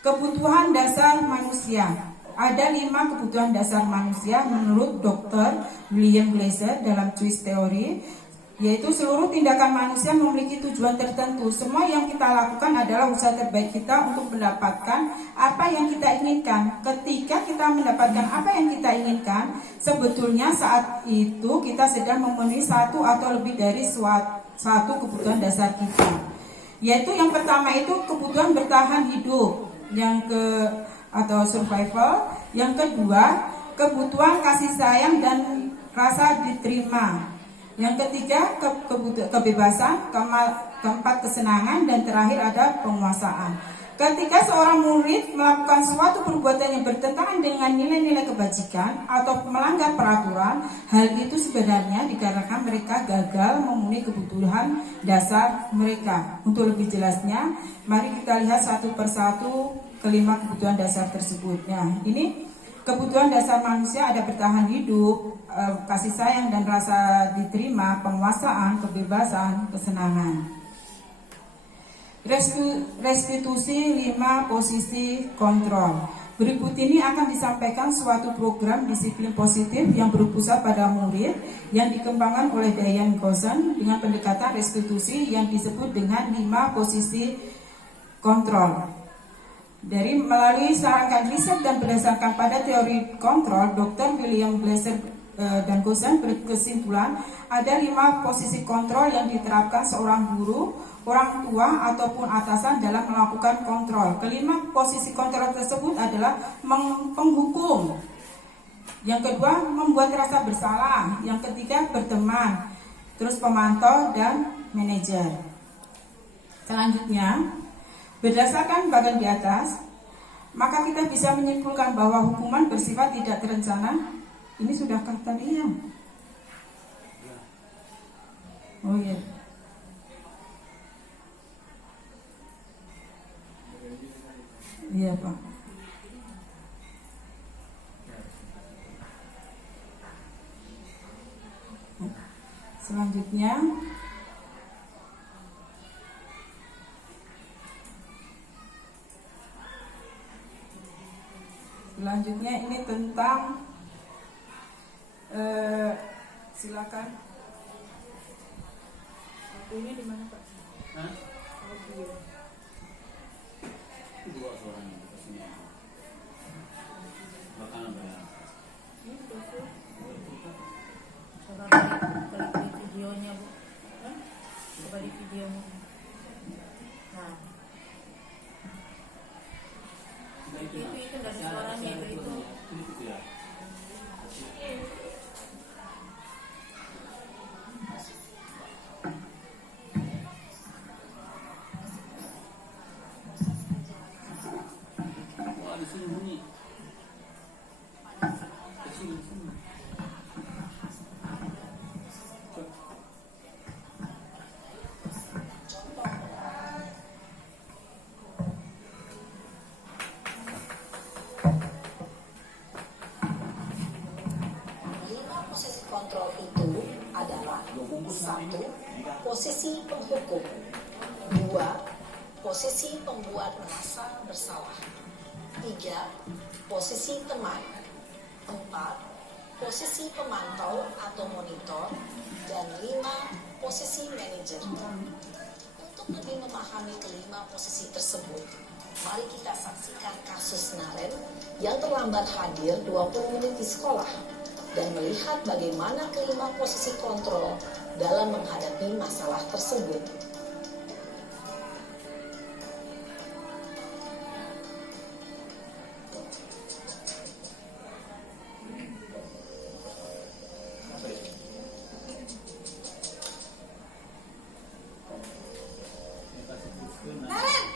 Kebutuhan dasar manusia. Ada 5 kebutuhan dasar manusia menurut Dr. William Glasser dalam Choice Theory, yaitu seluruh tindakan manusia memiliki tujuan tertentu. Semua yang kita lakukan adalah usaha terbaik kita untuk mendapatkan apa yang kita inginkan. Ketika kita mendapatkan apa yang kita inginkan, sebetulnya saat itu kita sedang memenuhi satu atau lebih dari satu kebutuhan dasar kita. Yaitu yang pertama itu kebutuhan bertahan hidup, atau survival. Yang kedua, kebutuhan kasih sayang dan rasa diterima. Yang ketiga, kebebasan. Keempat, kesenangan. Dan terakhir ada penguasaan. Ketika seorang murid melakukan suatu perbuatan yang bertentangan dengan nilai-nilai kebajikan atau melanggar peraturan, hal itu sebenarnya dikarenakan mereka gagal memenuhi kebutuhan dasar mereka. Untuk lebih jelasnya, mari kita lihat satu persatu kelima kebutuhan dasar tersebut. Nah, ini kebutuhan dasar manusia ada bertahan hidup, kasih sayang dan rasa diterima, penguasaan, kebebasan, kesenangan. Restitusi 5 posisi kontrol. Berikut ini akan disampaikan suatu program disiplin positif yang berpusat pada murid yang dikembangkan oleh Diane Gossen dengan pendekatan restitusi yang disebut dengan 5 posisi kontrol. Melalui sarankan riset dan berdasarkan pada teori kontrol, Dr. William Glasser dan Gossen berkesimpulan ada 5 posisi kontrol yang diterapkan seorang guru, orang tua ataupun atasan dalam melakukan kontrol. Kelima posisi kontrol tersebut adalah penghukum. Yang kedua, membuat rasa bersalah. Yang ketiga, berteman. Terus pemantau dan manajer. Selanjutnya, berdasarkan bagian di atas, maka kita bisa menyimpulkan bahwa hukuman bersifat tidak terencana. Ini sudahkah tadi ya? Oh iya. Iya Pak. Selanjutnya, ini tentang silakan. Ini di mana Pak? Hah? Dua suaranya ke sini. Bahkan ada. Ini betul. Coba balik videonya Bu. Coba di videonya. Nah. Itu dari suaranya itu. Itu ya. Wah, di sini bunyi. Di sini. Kontrol itu adalah 1. Posisi penghukum, 2. Posisi pembuat merasa bersalah, 3. Posisi teman, 4. Posisi pemantau atau monitor, dan 5. Posisi manajer. Untuk lebih memahami kelima posisi tersebut, mari kita saksikan kasus Naren yang terlambat hadir 20 menit di sekolah dan melihat bagaimana kelima posisi kontrol dalam menghadapi masalah tersebut. Naren,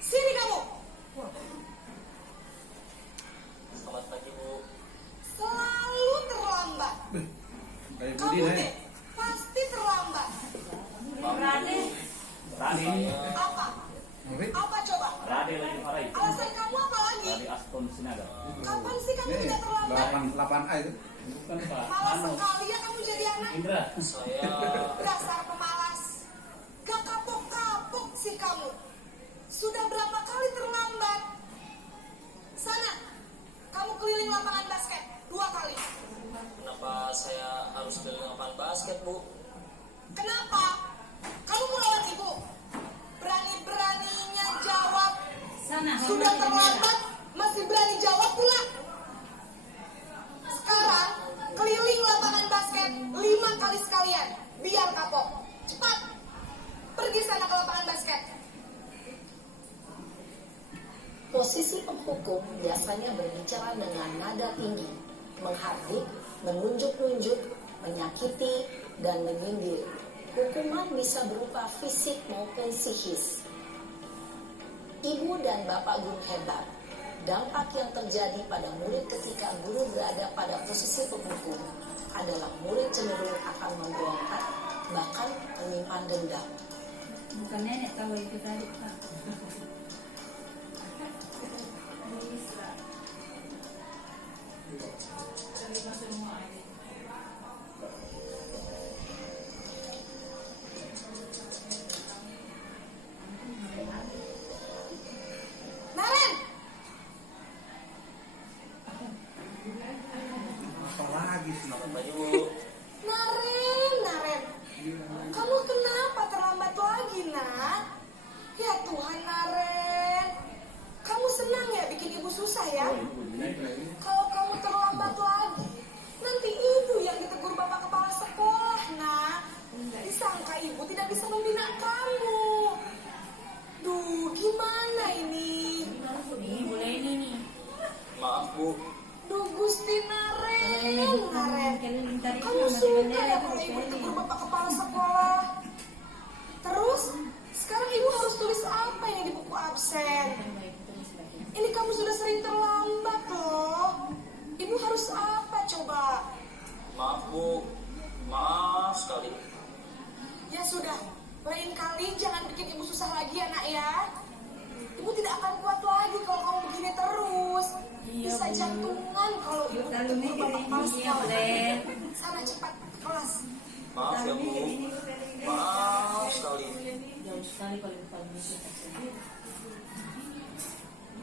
sini kamu. Selamat pagi, Bu. Selalu terlambat. Kayak Kamu Budi deh pasti terlambat. Berani Pak ini. Apa? Murid. Apa coba? Rade lagi marahin. Alasan kamu apa lagi? Rade Aston Sinaga. Kapan sih kamu tidak terlambat? 8A itu. Bukan Pak. Malas Anu. sekali ya kamu jadi anak. Indra. Dasar pemalas. Gak kapok-kapok sih kamu. Sudah berapa kali terlambat? Sana, kamu keliling lapangan basket 2 kali. Kenapa saya harus keliling lapangan basket, Bu? Kenapa? Kamu mau lawan ibu? Berani-beraninya jawab. Sudah terlambat, masih berani jawab pula. Sekarang, keliling lapangan basket 5 kali sekalian. Biar kapok. Cepat. Pergi sana ke lapangan basket. Posisi penghukum biasanya berbicara dengan nada tinggi, menghardik, menunjuk-nunjuk, menyakiti, dan menyindir. Hukuman bisa berupa fisik maupun psikis. Ibu dan bapak guru hebat. Dampak yang terjadi pada murid ketika guru berada pada posisi penghukum adalah murid cenderung akan memberontak, bahkan menyimpan dendam. Bukan nenek tahu itu tadi Pak. Naren! Apa lagi sih? Selamat pagi, Bu. Naren. Kamu kenapa terlambat lagi, nak? Ya Tuhan, Naren. Kamu senang ya bikin ibu susah ya? Kalau kamu terlambat lagi, nanti ibu yang ditegur bapak kepala sekolah, nak. Disangka ibu tidak bisa membina kamu. Duh, gimana ini? Nih, boleh ini nih. Maaf, Bu. Duh, Gusti Naren. Naren. Kamu suka ya kalau ibu ditegur bapak kepala sekolah? Terus, sekarang ibu harus tulis apa ini di buku absen? Ini kamu sudah sering terlambat loh. Ibu harus apa coba? Maaf, Bu. Maaf sekali. Ya sudah, lain kali jangan bikin ibu susah lagi ya nak ya. Ibu tidak akan kuat lagi kalau kamu begini terus. Bisa jantungan kalau ibu ditegur bapak kepala sekolah. Sana cepat ke kelas. Maaf ya, Bu. Maaf sekali. Jauh sekali kalau bukan musik.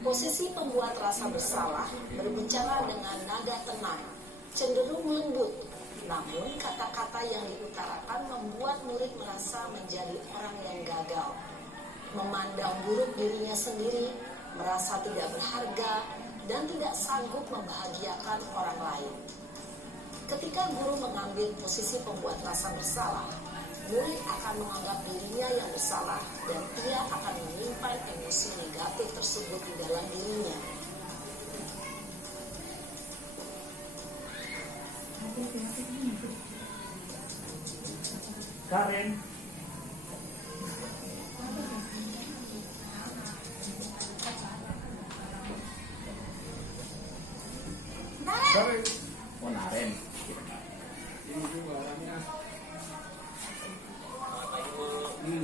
Posisi pembuat rasa bersalah berbicara dengan nada tenang, cenderung lembut. Namun kata-kata yang diutarakan membuat murid merasa menjadi orang yang gagal, memandang buruk dirinya sendiri, merasa tidak berharga, dan tidak sanggup membahagiakan orang lain. Ketika guru mengambil posisi pembuat rasa bersalah, murid akan menganggap dirinya yang bersalah dan ia akan menyimpan emosi negatif tersebut di dalam dirinya. Karen. Naren, Oh, Naren. Ini juga orangnya. Selamat pagi, Bu.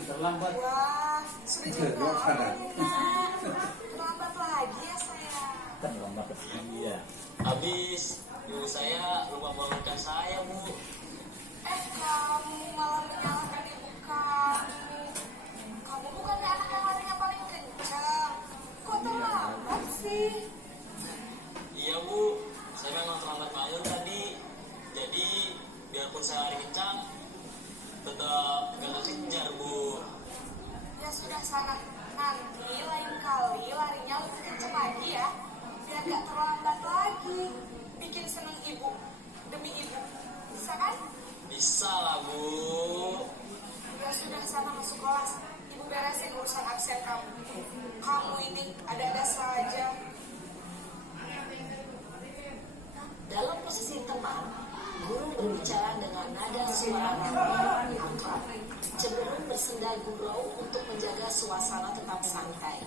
Terlambat. wah, sudah Dia sadar. terlambat lagi ya saya. Terlambat. Iya. Habis ibu saya lupa melukkan saya, Bu. Kamu malah menyalahkan ibu kamu. Kamu bukannya anak yang larinya paling kencang. Kok terlambat sih? Iya, Bu. Saya memang terlambat bangun tadi. Jadi, biarpun saya lari kencang, tetap gak kejar, Bu. Ya sudah sana. Nanti lain kali larinya lebih kencang lagi ya. Biar gak terlambat lagi. Bikin seneng ibu. Demi ibu. Bisa kan? Bisa lah, Bu. Ya sudah sana masuk kelas. Ibu beresin urusan absen kamu. Kamu ini ada-ada saja. Dalam posisi tenang, guru berbicara dengan nada suara ramai dan akrab, cenderung bersenda gurau untuk menjaga suasana tetap santai.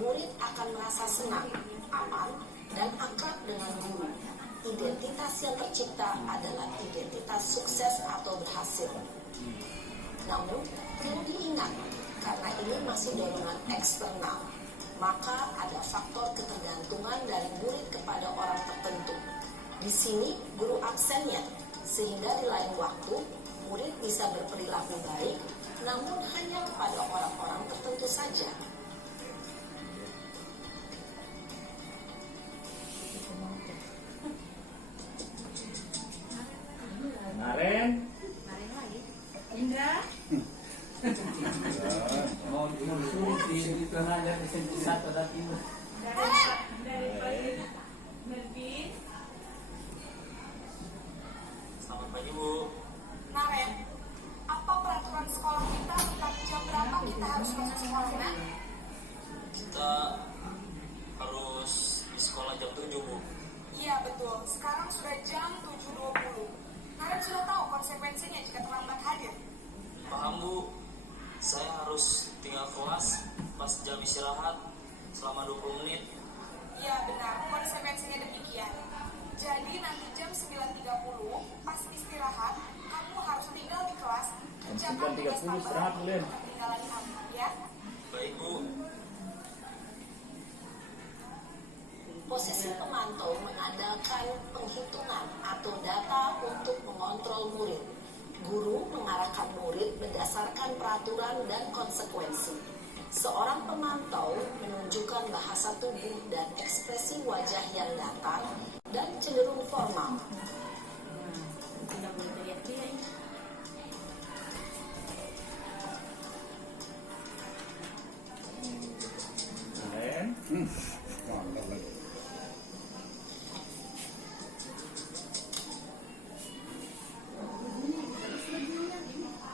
Murid akan merasa senang, aman, dan akrab dengan guru. Identitas yang tercipta adalah identitas sukses atau berhasil. Namun, perlu diingat, karena ini masih dorongan eksternal, maka ada faktor ketergantungan dari murid kepada orang tertentu. Di sini guru absennya, sehingga di lain waktu murid bisa berperilaku baik, namun hanya kepada orang-orang tertentu saja. Naren. Kemarin lagi. Indra. Mau suruh di itu aja di sini satu tapi dari pagi Melvin. Selamat pagi Bu. Naren, apa peraturan sekolah kita tentang jam berapa kita harus masuk sekolah, Nak? Kita harus di sekolah jam 7 Bu. Iya betul, sekarang sudah jam 7.20. Naren sudah tahu konsekuensinya jika terlambat hadir. Paham Bu, saya harus tinggal kelas pas jam istirahat selama 20 menit. Iya benar, konsekuensinya demikian. Jadi nanti jam 9.30 pas istirahat, kamu harus tinggal di kelas, kerjakan tugas 9.30 tambahan istirahat, Len. untuk ketinggalan kamu, ya. Baik Bu. Posisi pemantau mengandalkan penghitungan atau data untuk mengontrol murid. Guru mengarahkan murid berdasarkan peraturan dan konsekuensi. Seorang pemantau menunjukkan bahasa tubuh dan ekspresi wajah yang datar dan cenderung formal. Tidak boleh teriak-teriak ini. Naren. Mantap lagi.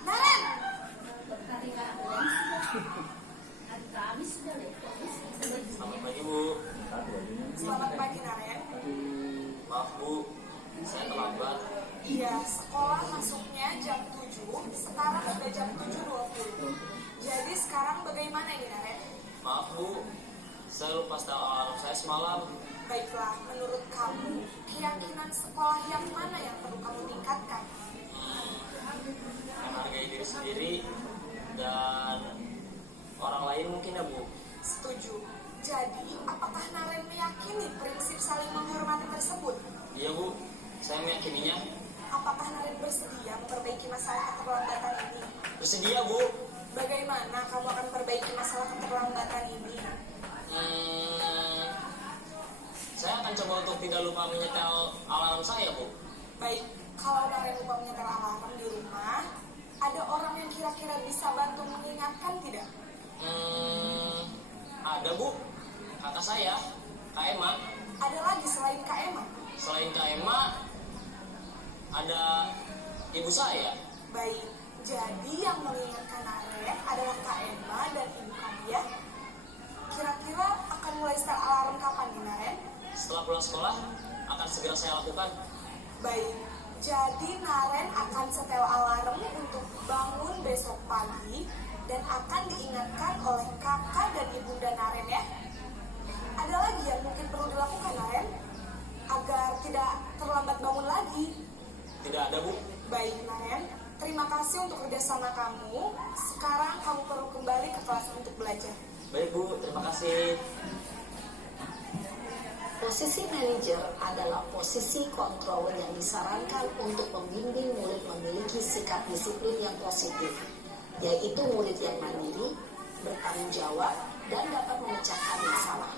Naren! Hari Kamis sudah deh. Selamat pagi Bu. Selamat pagi, Naren. Maaf Bu, saya terlambat. Iya, sekolah masuknya jam 7, sekarang sudah jam 7.20. Jadi sekarang bagaimana ini, Naren? Maaf Bu, saya lupa setel alarm saya semalam. Baiklah, menurut kamu, keyakinan sekolah yang mana yang perlu kamu tingkatkan? Menghargai diri sendiri dan orang lain mungkin ya Bu. Setuju. Jadi, apakah Naren meyakini prinsip saling menghormati tersebut? Iya Bu, saya meyakininya. Apakah Naren bersedia memperbaiki masalah keterlambatan ini? Bersedia Bu. Bagaimana kamu akan memperbaiki masalah keterlambatan ini? Saya akan coba untuk tidak lupa menyetel alarm saya Bu. Baik, kalau Naren lupa menyetel alarm di rumah, ada orang yang kira-kira bisa bantu mengingatkan tidak? Ada Bu, kakak saya, Kak Emma. Ada lagi selain Kak Emma? Selain Kak Emma, ada ibu saya. Baik, jadi yang mengingatkan Naren adalah Kak Emma dan ibu kamu ya? Kira-kira akan mulai setel alarm kapan nih, Naren? Setelah pulang sekolah, akan segera saya lakukan. Baik, jadi Naren akan setel alarm untuk bangun besok pagi dan akan diingatkan oleh kakak dan ibunda Naren ya. Ada lagi yang mungkin perlu dilakukan, Naren, agar tidak terlambat bangun lagi? Tidak ada Bu. Baik, Naren, terima kasih untuk kerjasama kamu. Sekarang kamu perlu kembali ke kelas untuk belajar. Baik Bu, terima kasih. Posisi manajer adalah posisi kontrol yang disarankan untuk membimbing murid memiliki sikap disiplin yang positif, yaitu murid yang mandiri, bertanggung jawab, dan dapat memecahkan masalah.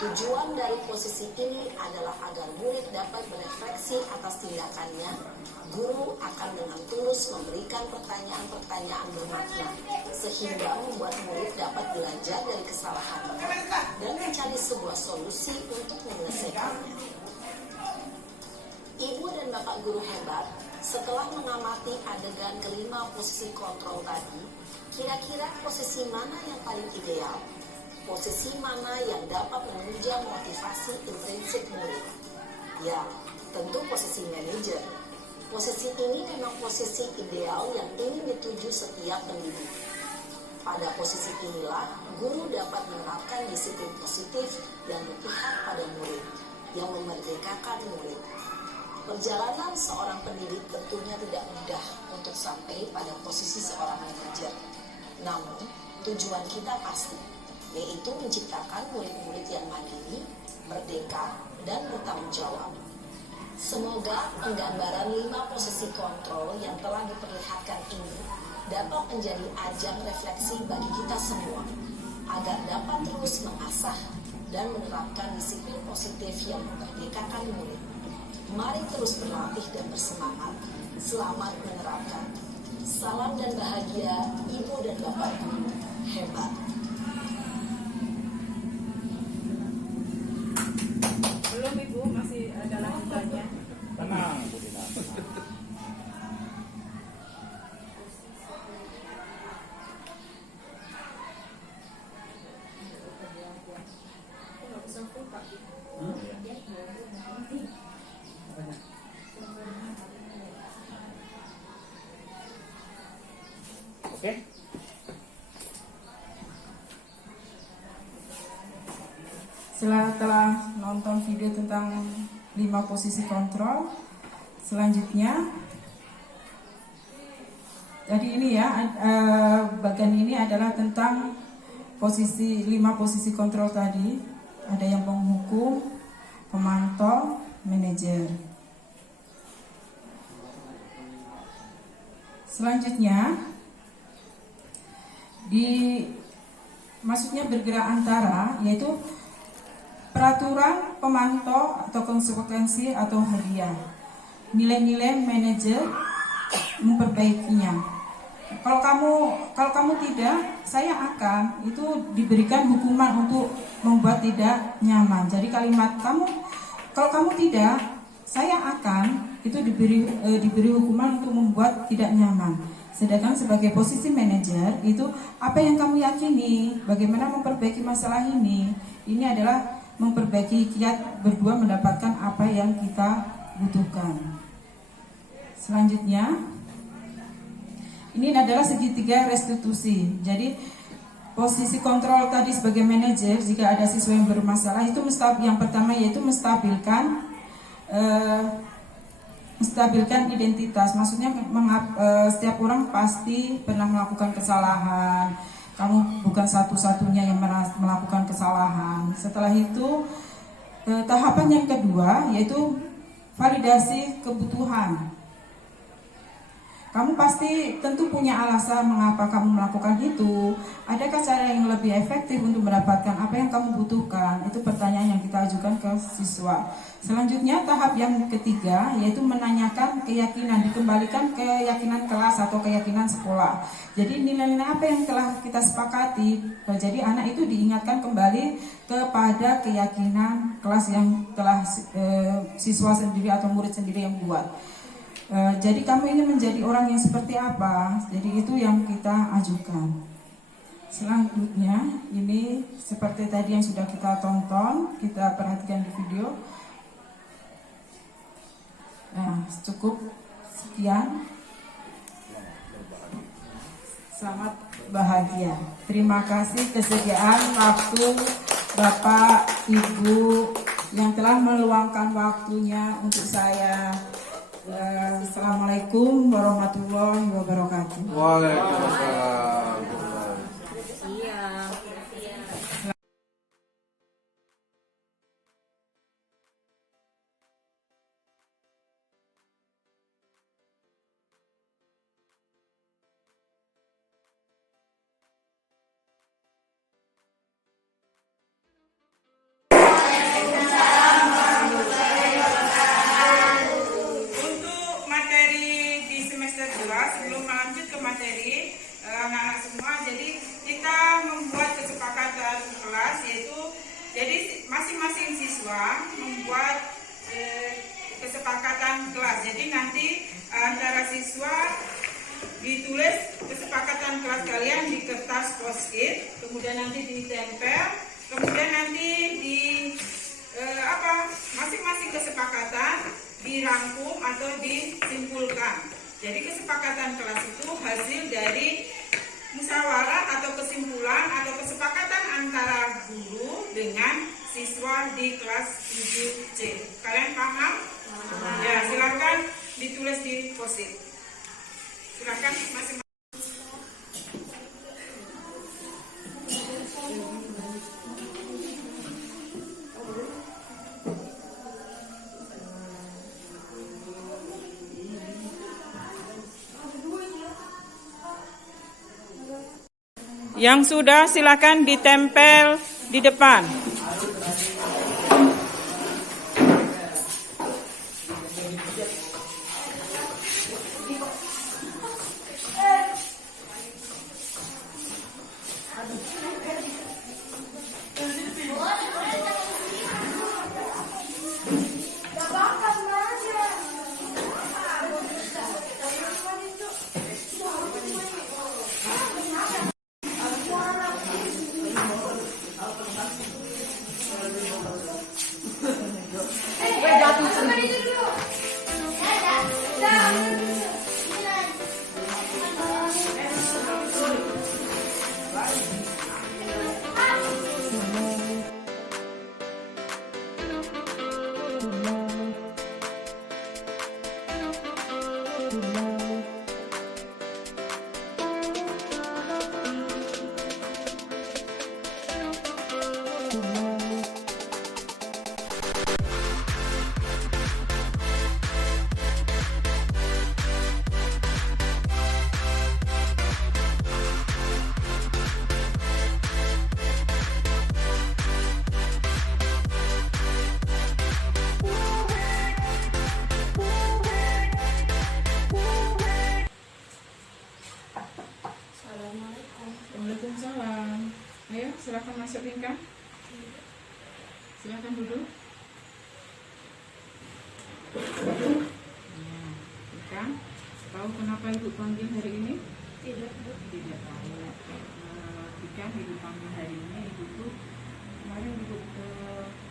Tujuan dari posisi ini adalah agar murid dapat berefleksi atas tindakannya. Guru akan dengan tulus memberikan pertanyaan-pertanyaan bermakna, sehingga membuat murid dapat belajar dari kesalahannya dan mencari sebuah solusi untuk menyelesaikannya. Ibu dan bapak guru hebat, setelah mengamati adegan kelima posisi kontrol tadi, kira-kira posisi mana yang paling ideal? Posisi mana yang dapat menunjang motivasi intrinsik murid? Ya, tentu posisi manajer. Posisi ini memang posisi ideal yang ingin dituju setiap pendidik. Pada posisi inilah, guru dapat menerapkan disiplin positif yang berpihak pada murid, yang memerdekakan murid. Perjalanan seorang pendidik tentunya tidak mudah untuk sampai pada posisi seorang manajer. Namun, Tujuan kita pasti, yaitu menciptakan murid-murid yang mandiri, merdeka, dan bertanggung jawab. Semoga penggambaran 5 posisi kontrol yang telah diperlihatkan ini dapat menjadi ajang refleksi bagi kita semua, agar dapat terus mengasah dan menerapkan disiplin positif yang memerdekakan murid. Mari terus berlatih dan bersemangat. Selamat menerapkan. Salam dan bahagia Ibu dan Bapak Guru. Hebat. Belum Ibu, masih ada lanjutannya. Tenang, Bu Dina. Oke. Setelah nonton video tentang 5 posisi kontrol, selanjutnya jadi ini ya, bagian ini adalah tentang 5 posisi kontrol tadi. Ada yang penghukum, pemantau, manajer. Selanjutnya maksudnya bergerak antara, yaitu peraturan pemantau atau konsekuensi atau hadiah. Nilai-nilai manajer memperbaikinya. Kalau kamu tidak, saya akan, itu diberikan hukuman untuk membuat tidak nyaman. Jadi kalimat kalau kamu tidak, saya akan, itu diberi hukuman untuk membuat tidak nyaman. Sedangkan sebagai posisi manajer itu apa yang kamu yakini, bagaimana memperbaiki masalah ini. Ini adalah memperbaiki kiat berdua mendapatkan apa yang kita butuhkan. Selanjutnya, ini adalah segitiga restitusi. Jadi posisi kontrol tadi sebagai manajer, jika ada siswa yang bermasalah, itu yang pertama yaitu menstabilkan identitas. Maksudnya setiap orang pasti pernah melakukan kesalahan. Kamu bukan satu-satunya yang melakukan kesalahan. Setelah itu tahapan yang kedua yaitu validasi kebutuhan. Kamu pasti tentu punya alasan mengapa kamu melakukan itu. Adakah cara yang lebih efektif untuk mendapatkan apa yang kamu butuhkan? Itu pertanyaan yang kita ajukan ke siswa. Selanjutnya tahap yang ketiga yaitu menanyakan keyakinan, dikembalikan keyakinan kelas atau keyakinan sekolah. Jadi nilai-nilai apa yang telah kita sepakati. Jadi anak itu diingatkan kembali kepada keyakinan kelas yang telah siswa sendiri atau murid sendiri yang buat. Jadi kamu ingin menjadi orang yang seperti apa? Jadi itu yang kita ajukan. Selanjutnya ini seperti tadi yang sudah kita tonton, kita perhatikan di video. Nah, cukup sekian. Selamat bahagia. Terima kasih kesediaan waktu Bapak Ibu yang telah meluangkan waktunya untuk saya. Assalamualaikum warahmatullahi wabarakatuh. Waalaikumsalam. Sebelum melanjut ke materi anak-anak semua, jadi kita membuat kesepakatan kelas, yaitu jadi masing-masing siswa membuat kesepakatan kelas. Jadi nanti antara siswa ditulis kesepakatan kelas kalian di kertas post-it, kemudian nanti ditempel, kemudian nanti masing-masing kesepakatan dirangkum atau disimpulkan. Jadi kesepakatan kelas itu hasil dari musyawarah atau kesimpulan atau kesepakatan antara guru dengan siswa di kelas 7C. Kalian paham? Ya, silakan ditulis di post-it. Silakan masing-masing. Yang sudah silakan ditempel di depan. Waalaikumsalam. Ayo, silakan masuk Pinkan. Silakan duduk. Nah, Pinkan, tahu kenapa Ibu panggil hari ini? Tidak, Bu. Tidak tahu. Pinkan, Ibu panggil hari ini, Ibu tuh kemarin Ibu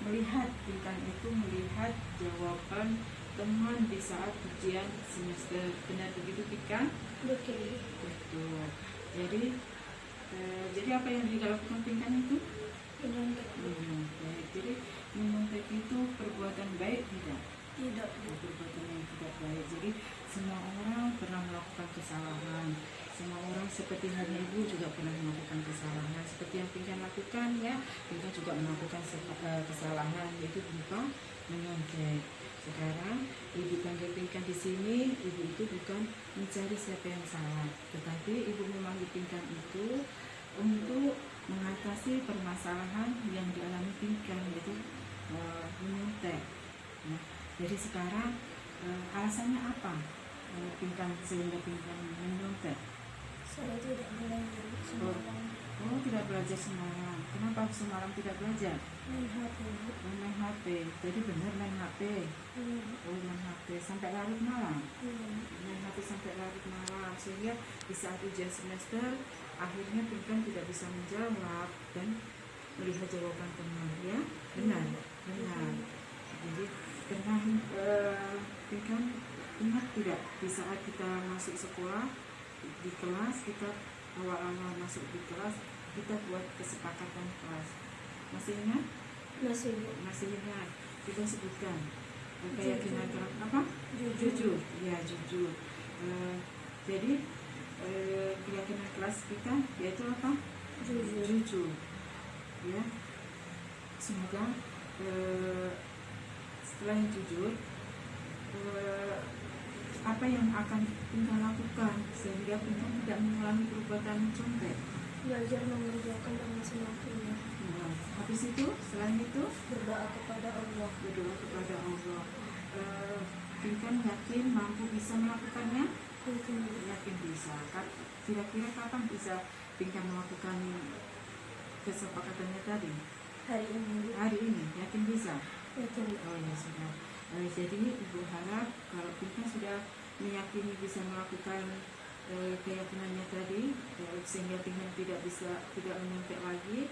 melihat Pinkan itu melihat jawaban teman di saat ujian semester. Benar begitu, Pinkan? Betul. Betul. Jadi apa yang dilakukan Pinkan itu? Menyontek. Baik. Jadi menyontek itu perbuatan baik tidak? Tidak, Bu. Perbuatan yang tidak baik. Jadi semua orang pernah melakukan kesalahan. Semua orang seperti halnya Ibu juga pernah melakukan kesalahan. Seperti yang Pinkan lakukan ya, Pinkan juga melakukan kesalahan, yaitu berupa menyontek. Sekarang Ibu panggil Pinkan di sini, Ibu itu bukan mencari siapa yang salah, tetapi Ibu memanggil Pinkan itu untuk mengatasi permasalahan yang dialami Pinkan, yaitu menyontek. Nah, jadi sekarang alasannya apa Pinkan sehingga Pinkan menyontek? Saya tidak belajar semalam. Oh, tidak belajar semalam. Kenapa semalam tidak belajar? Main HP, Bu. Main HP. Jadi benar main HP. Oh, main HP sampai larut malam. Main HP sampai larut malam sehingga di saat ujian semester akhirnya Pinkan tidak bisa menjawab dan melihat jawaban teman, ya? Benar. Jadi pernah Pinkan ingat tidak di saat kita masuk sekolah di kelas, kita awal-awal masuk di kelas kita buat kesepakatan kelas, masih ingat? Masih ingat. Kita sebutkan keyakinan apa? Jujur. Ya, jujur. Jadi keyakinan kelas kita yaitu apa? Jujur. Ya. Semoga setelah yang jujur, apa yang akan Pinkan lakukan sehingga Pinkan tidak mengulangi perbuatan mencontek? Belajar mengerjakan dengan semampunya. Nah, habis itu, selain itu Berdoa kepada Allah. berdoa kepada Allah. Pinkan yakin mampu bisa melakukannya? Yakin bisa. Kira-kira kapan bisa Pinkan melakukan kesepakatannya tadi? Hari ini. Hari ini, yakin bisa? Yakin. Oh ya sudah. Jadi Ibu harap kalau Pinkan sudah meyakini bisa melakukan keyakinannya tadi, sehingga Pinkan tidak menyontek lagi.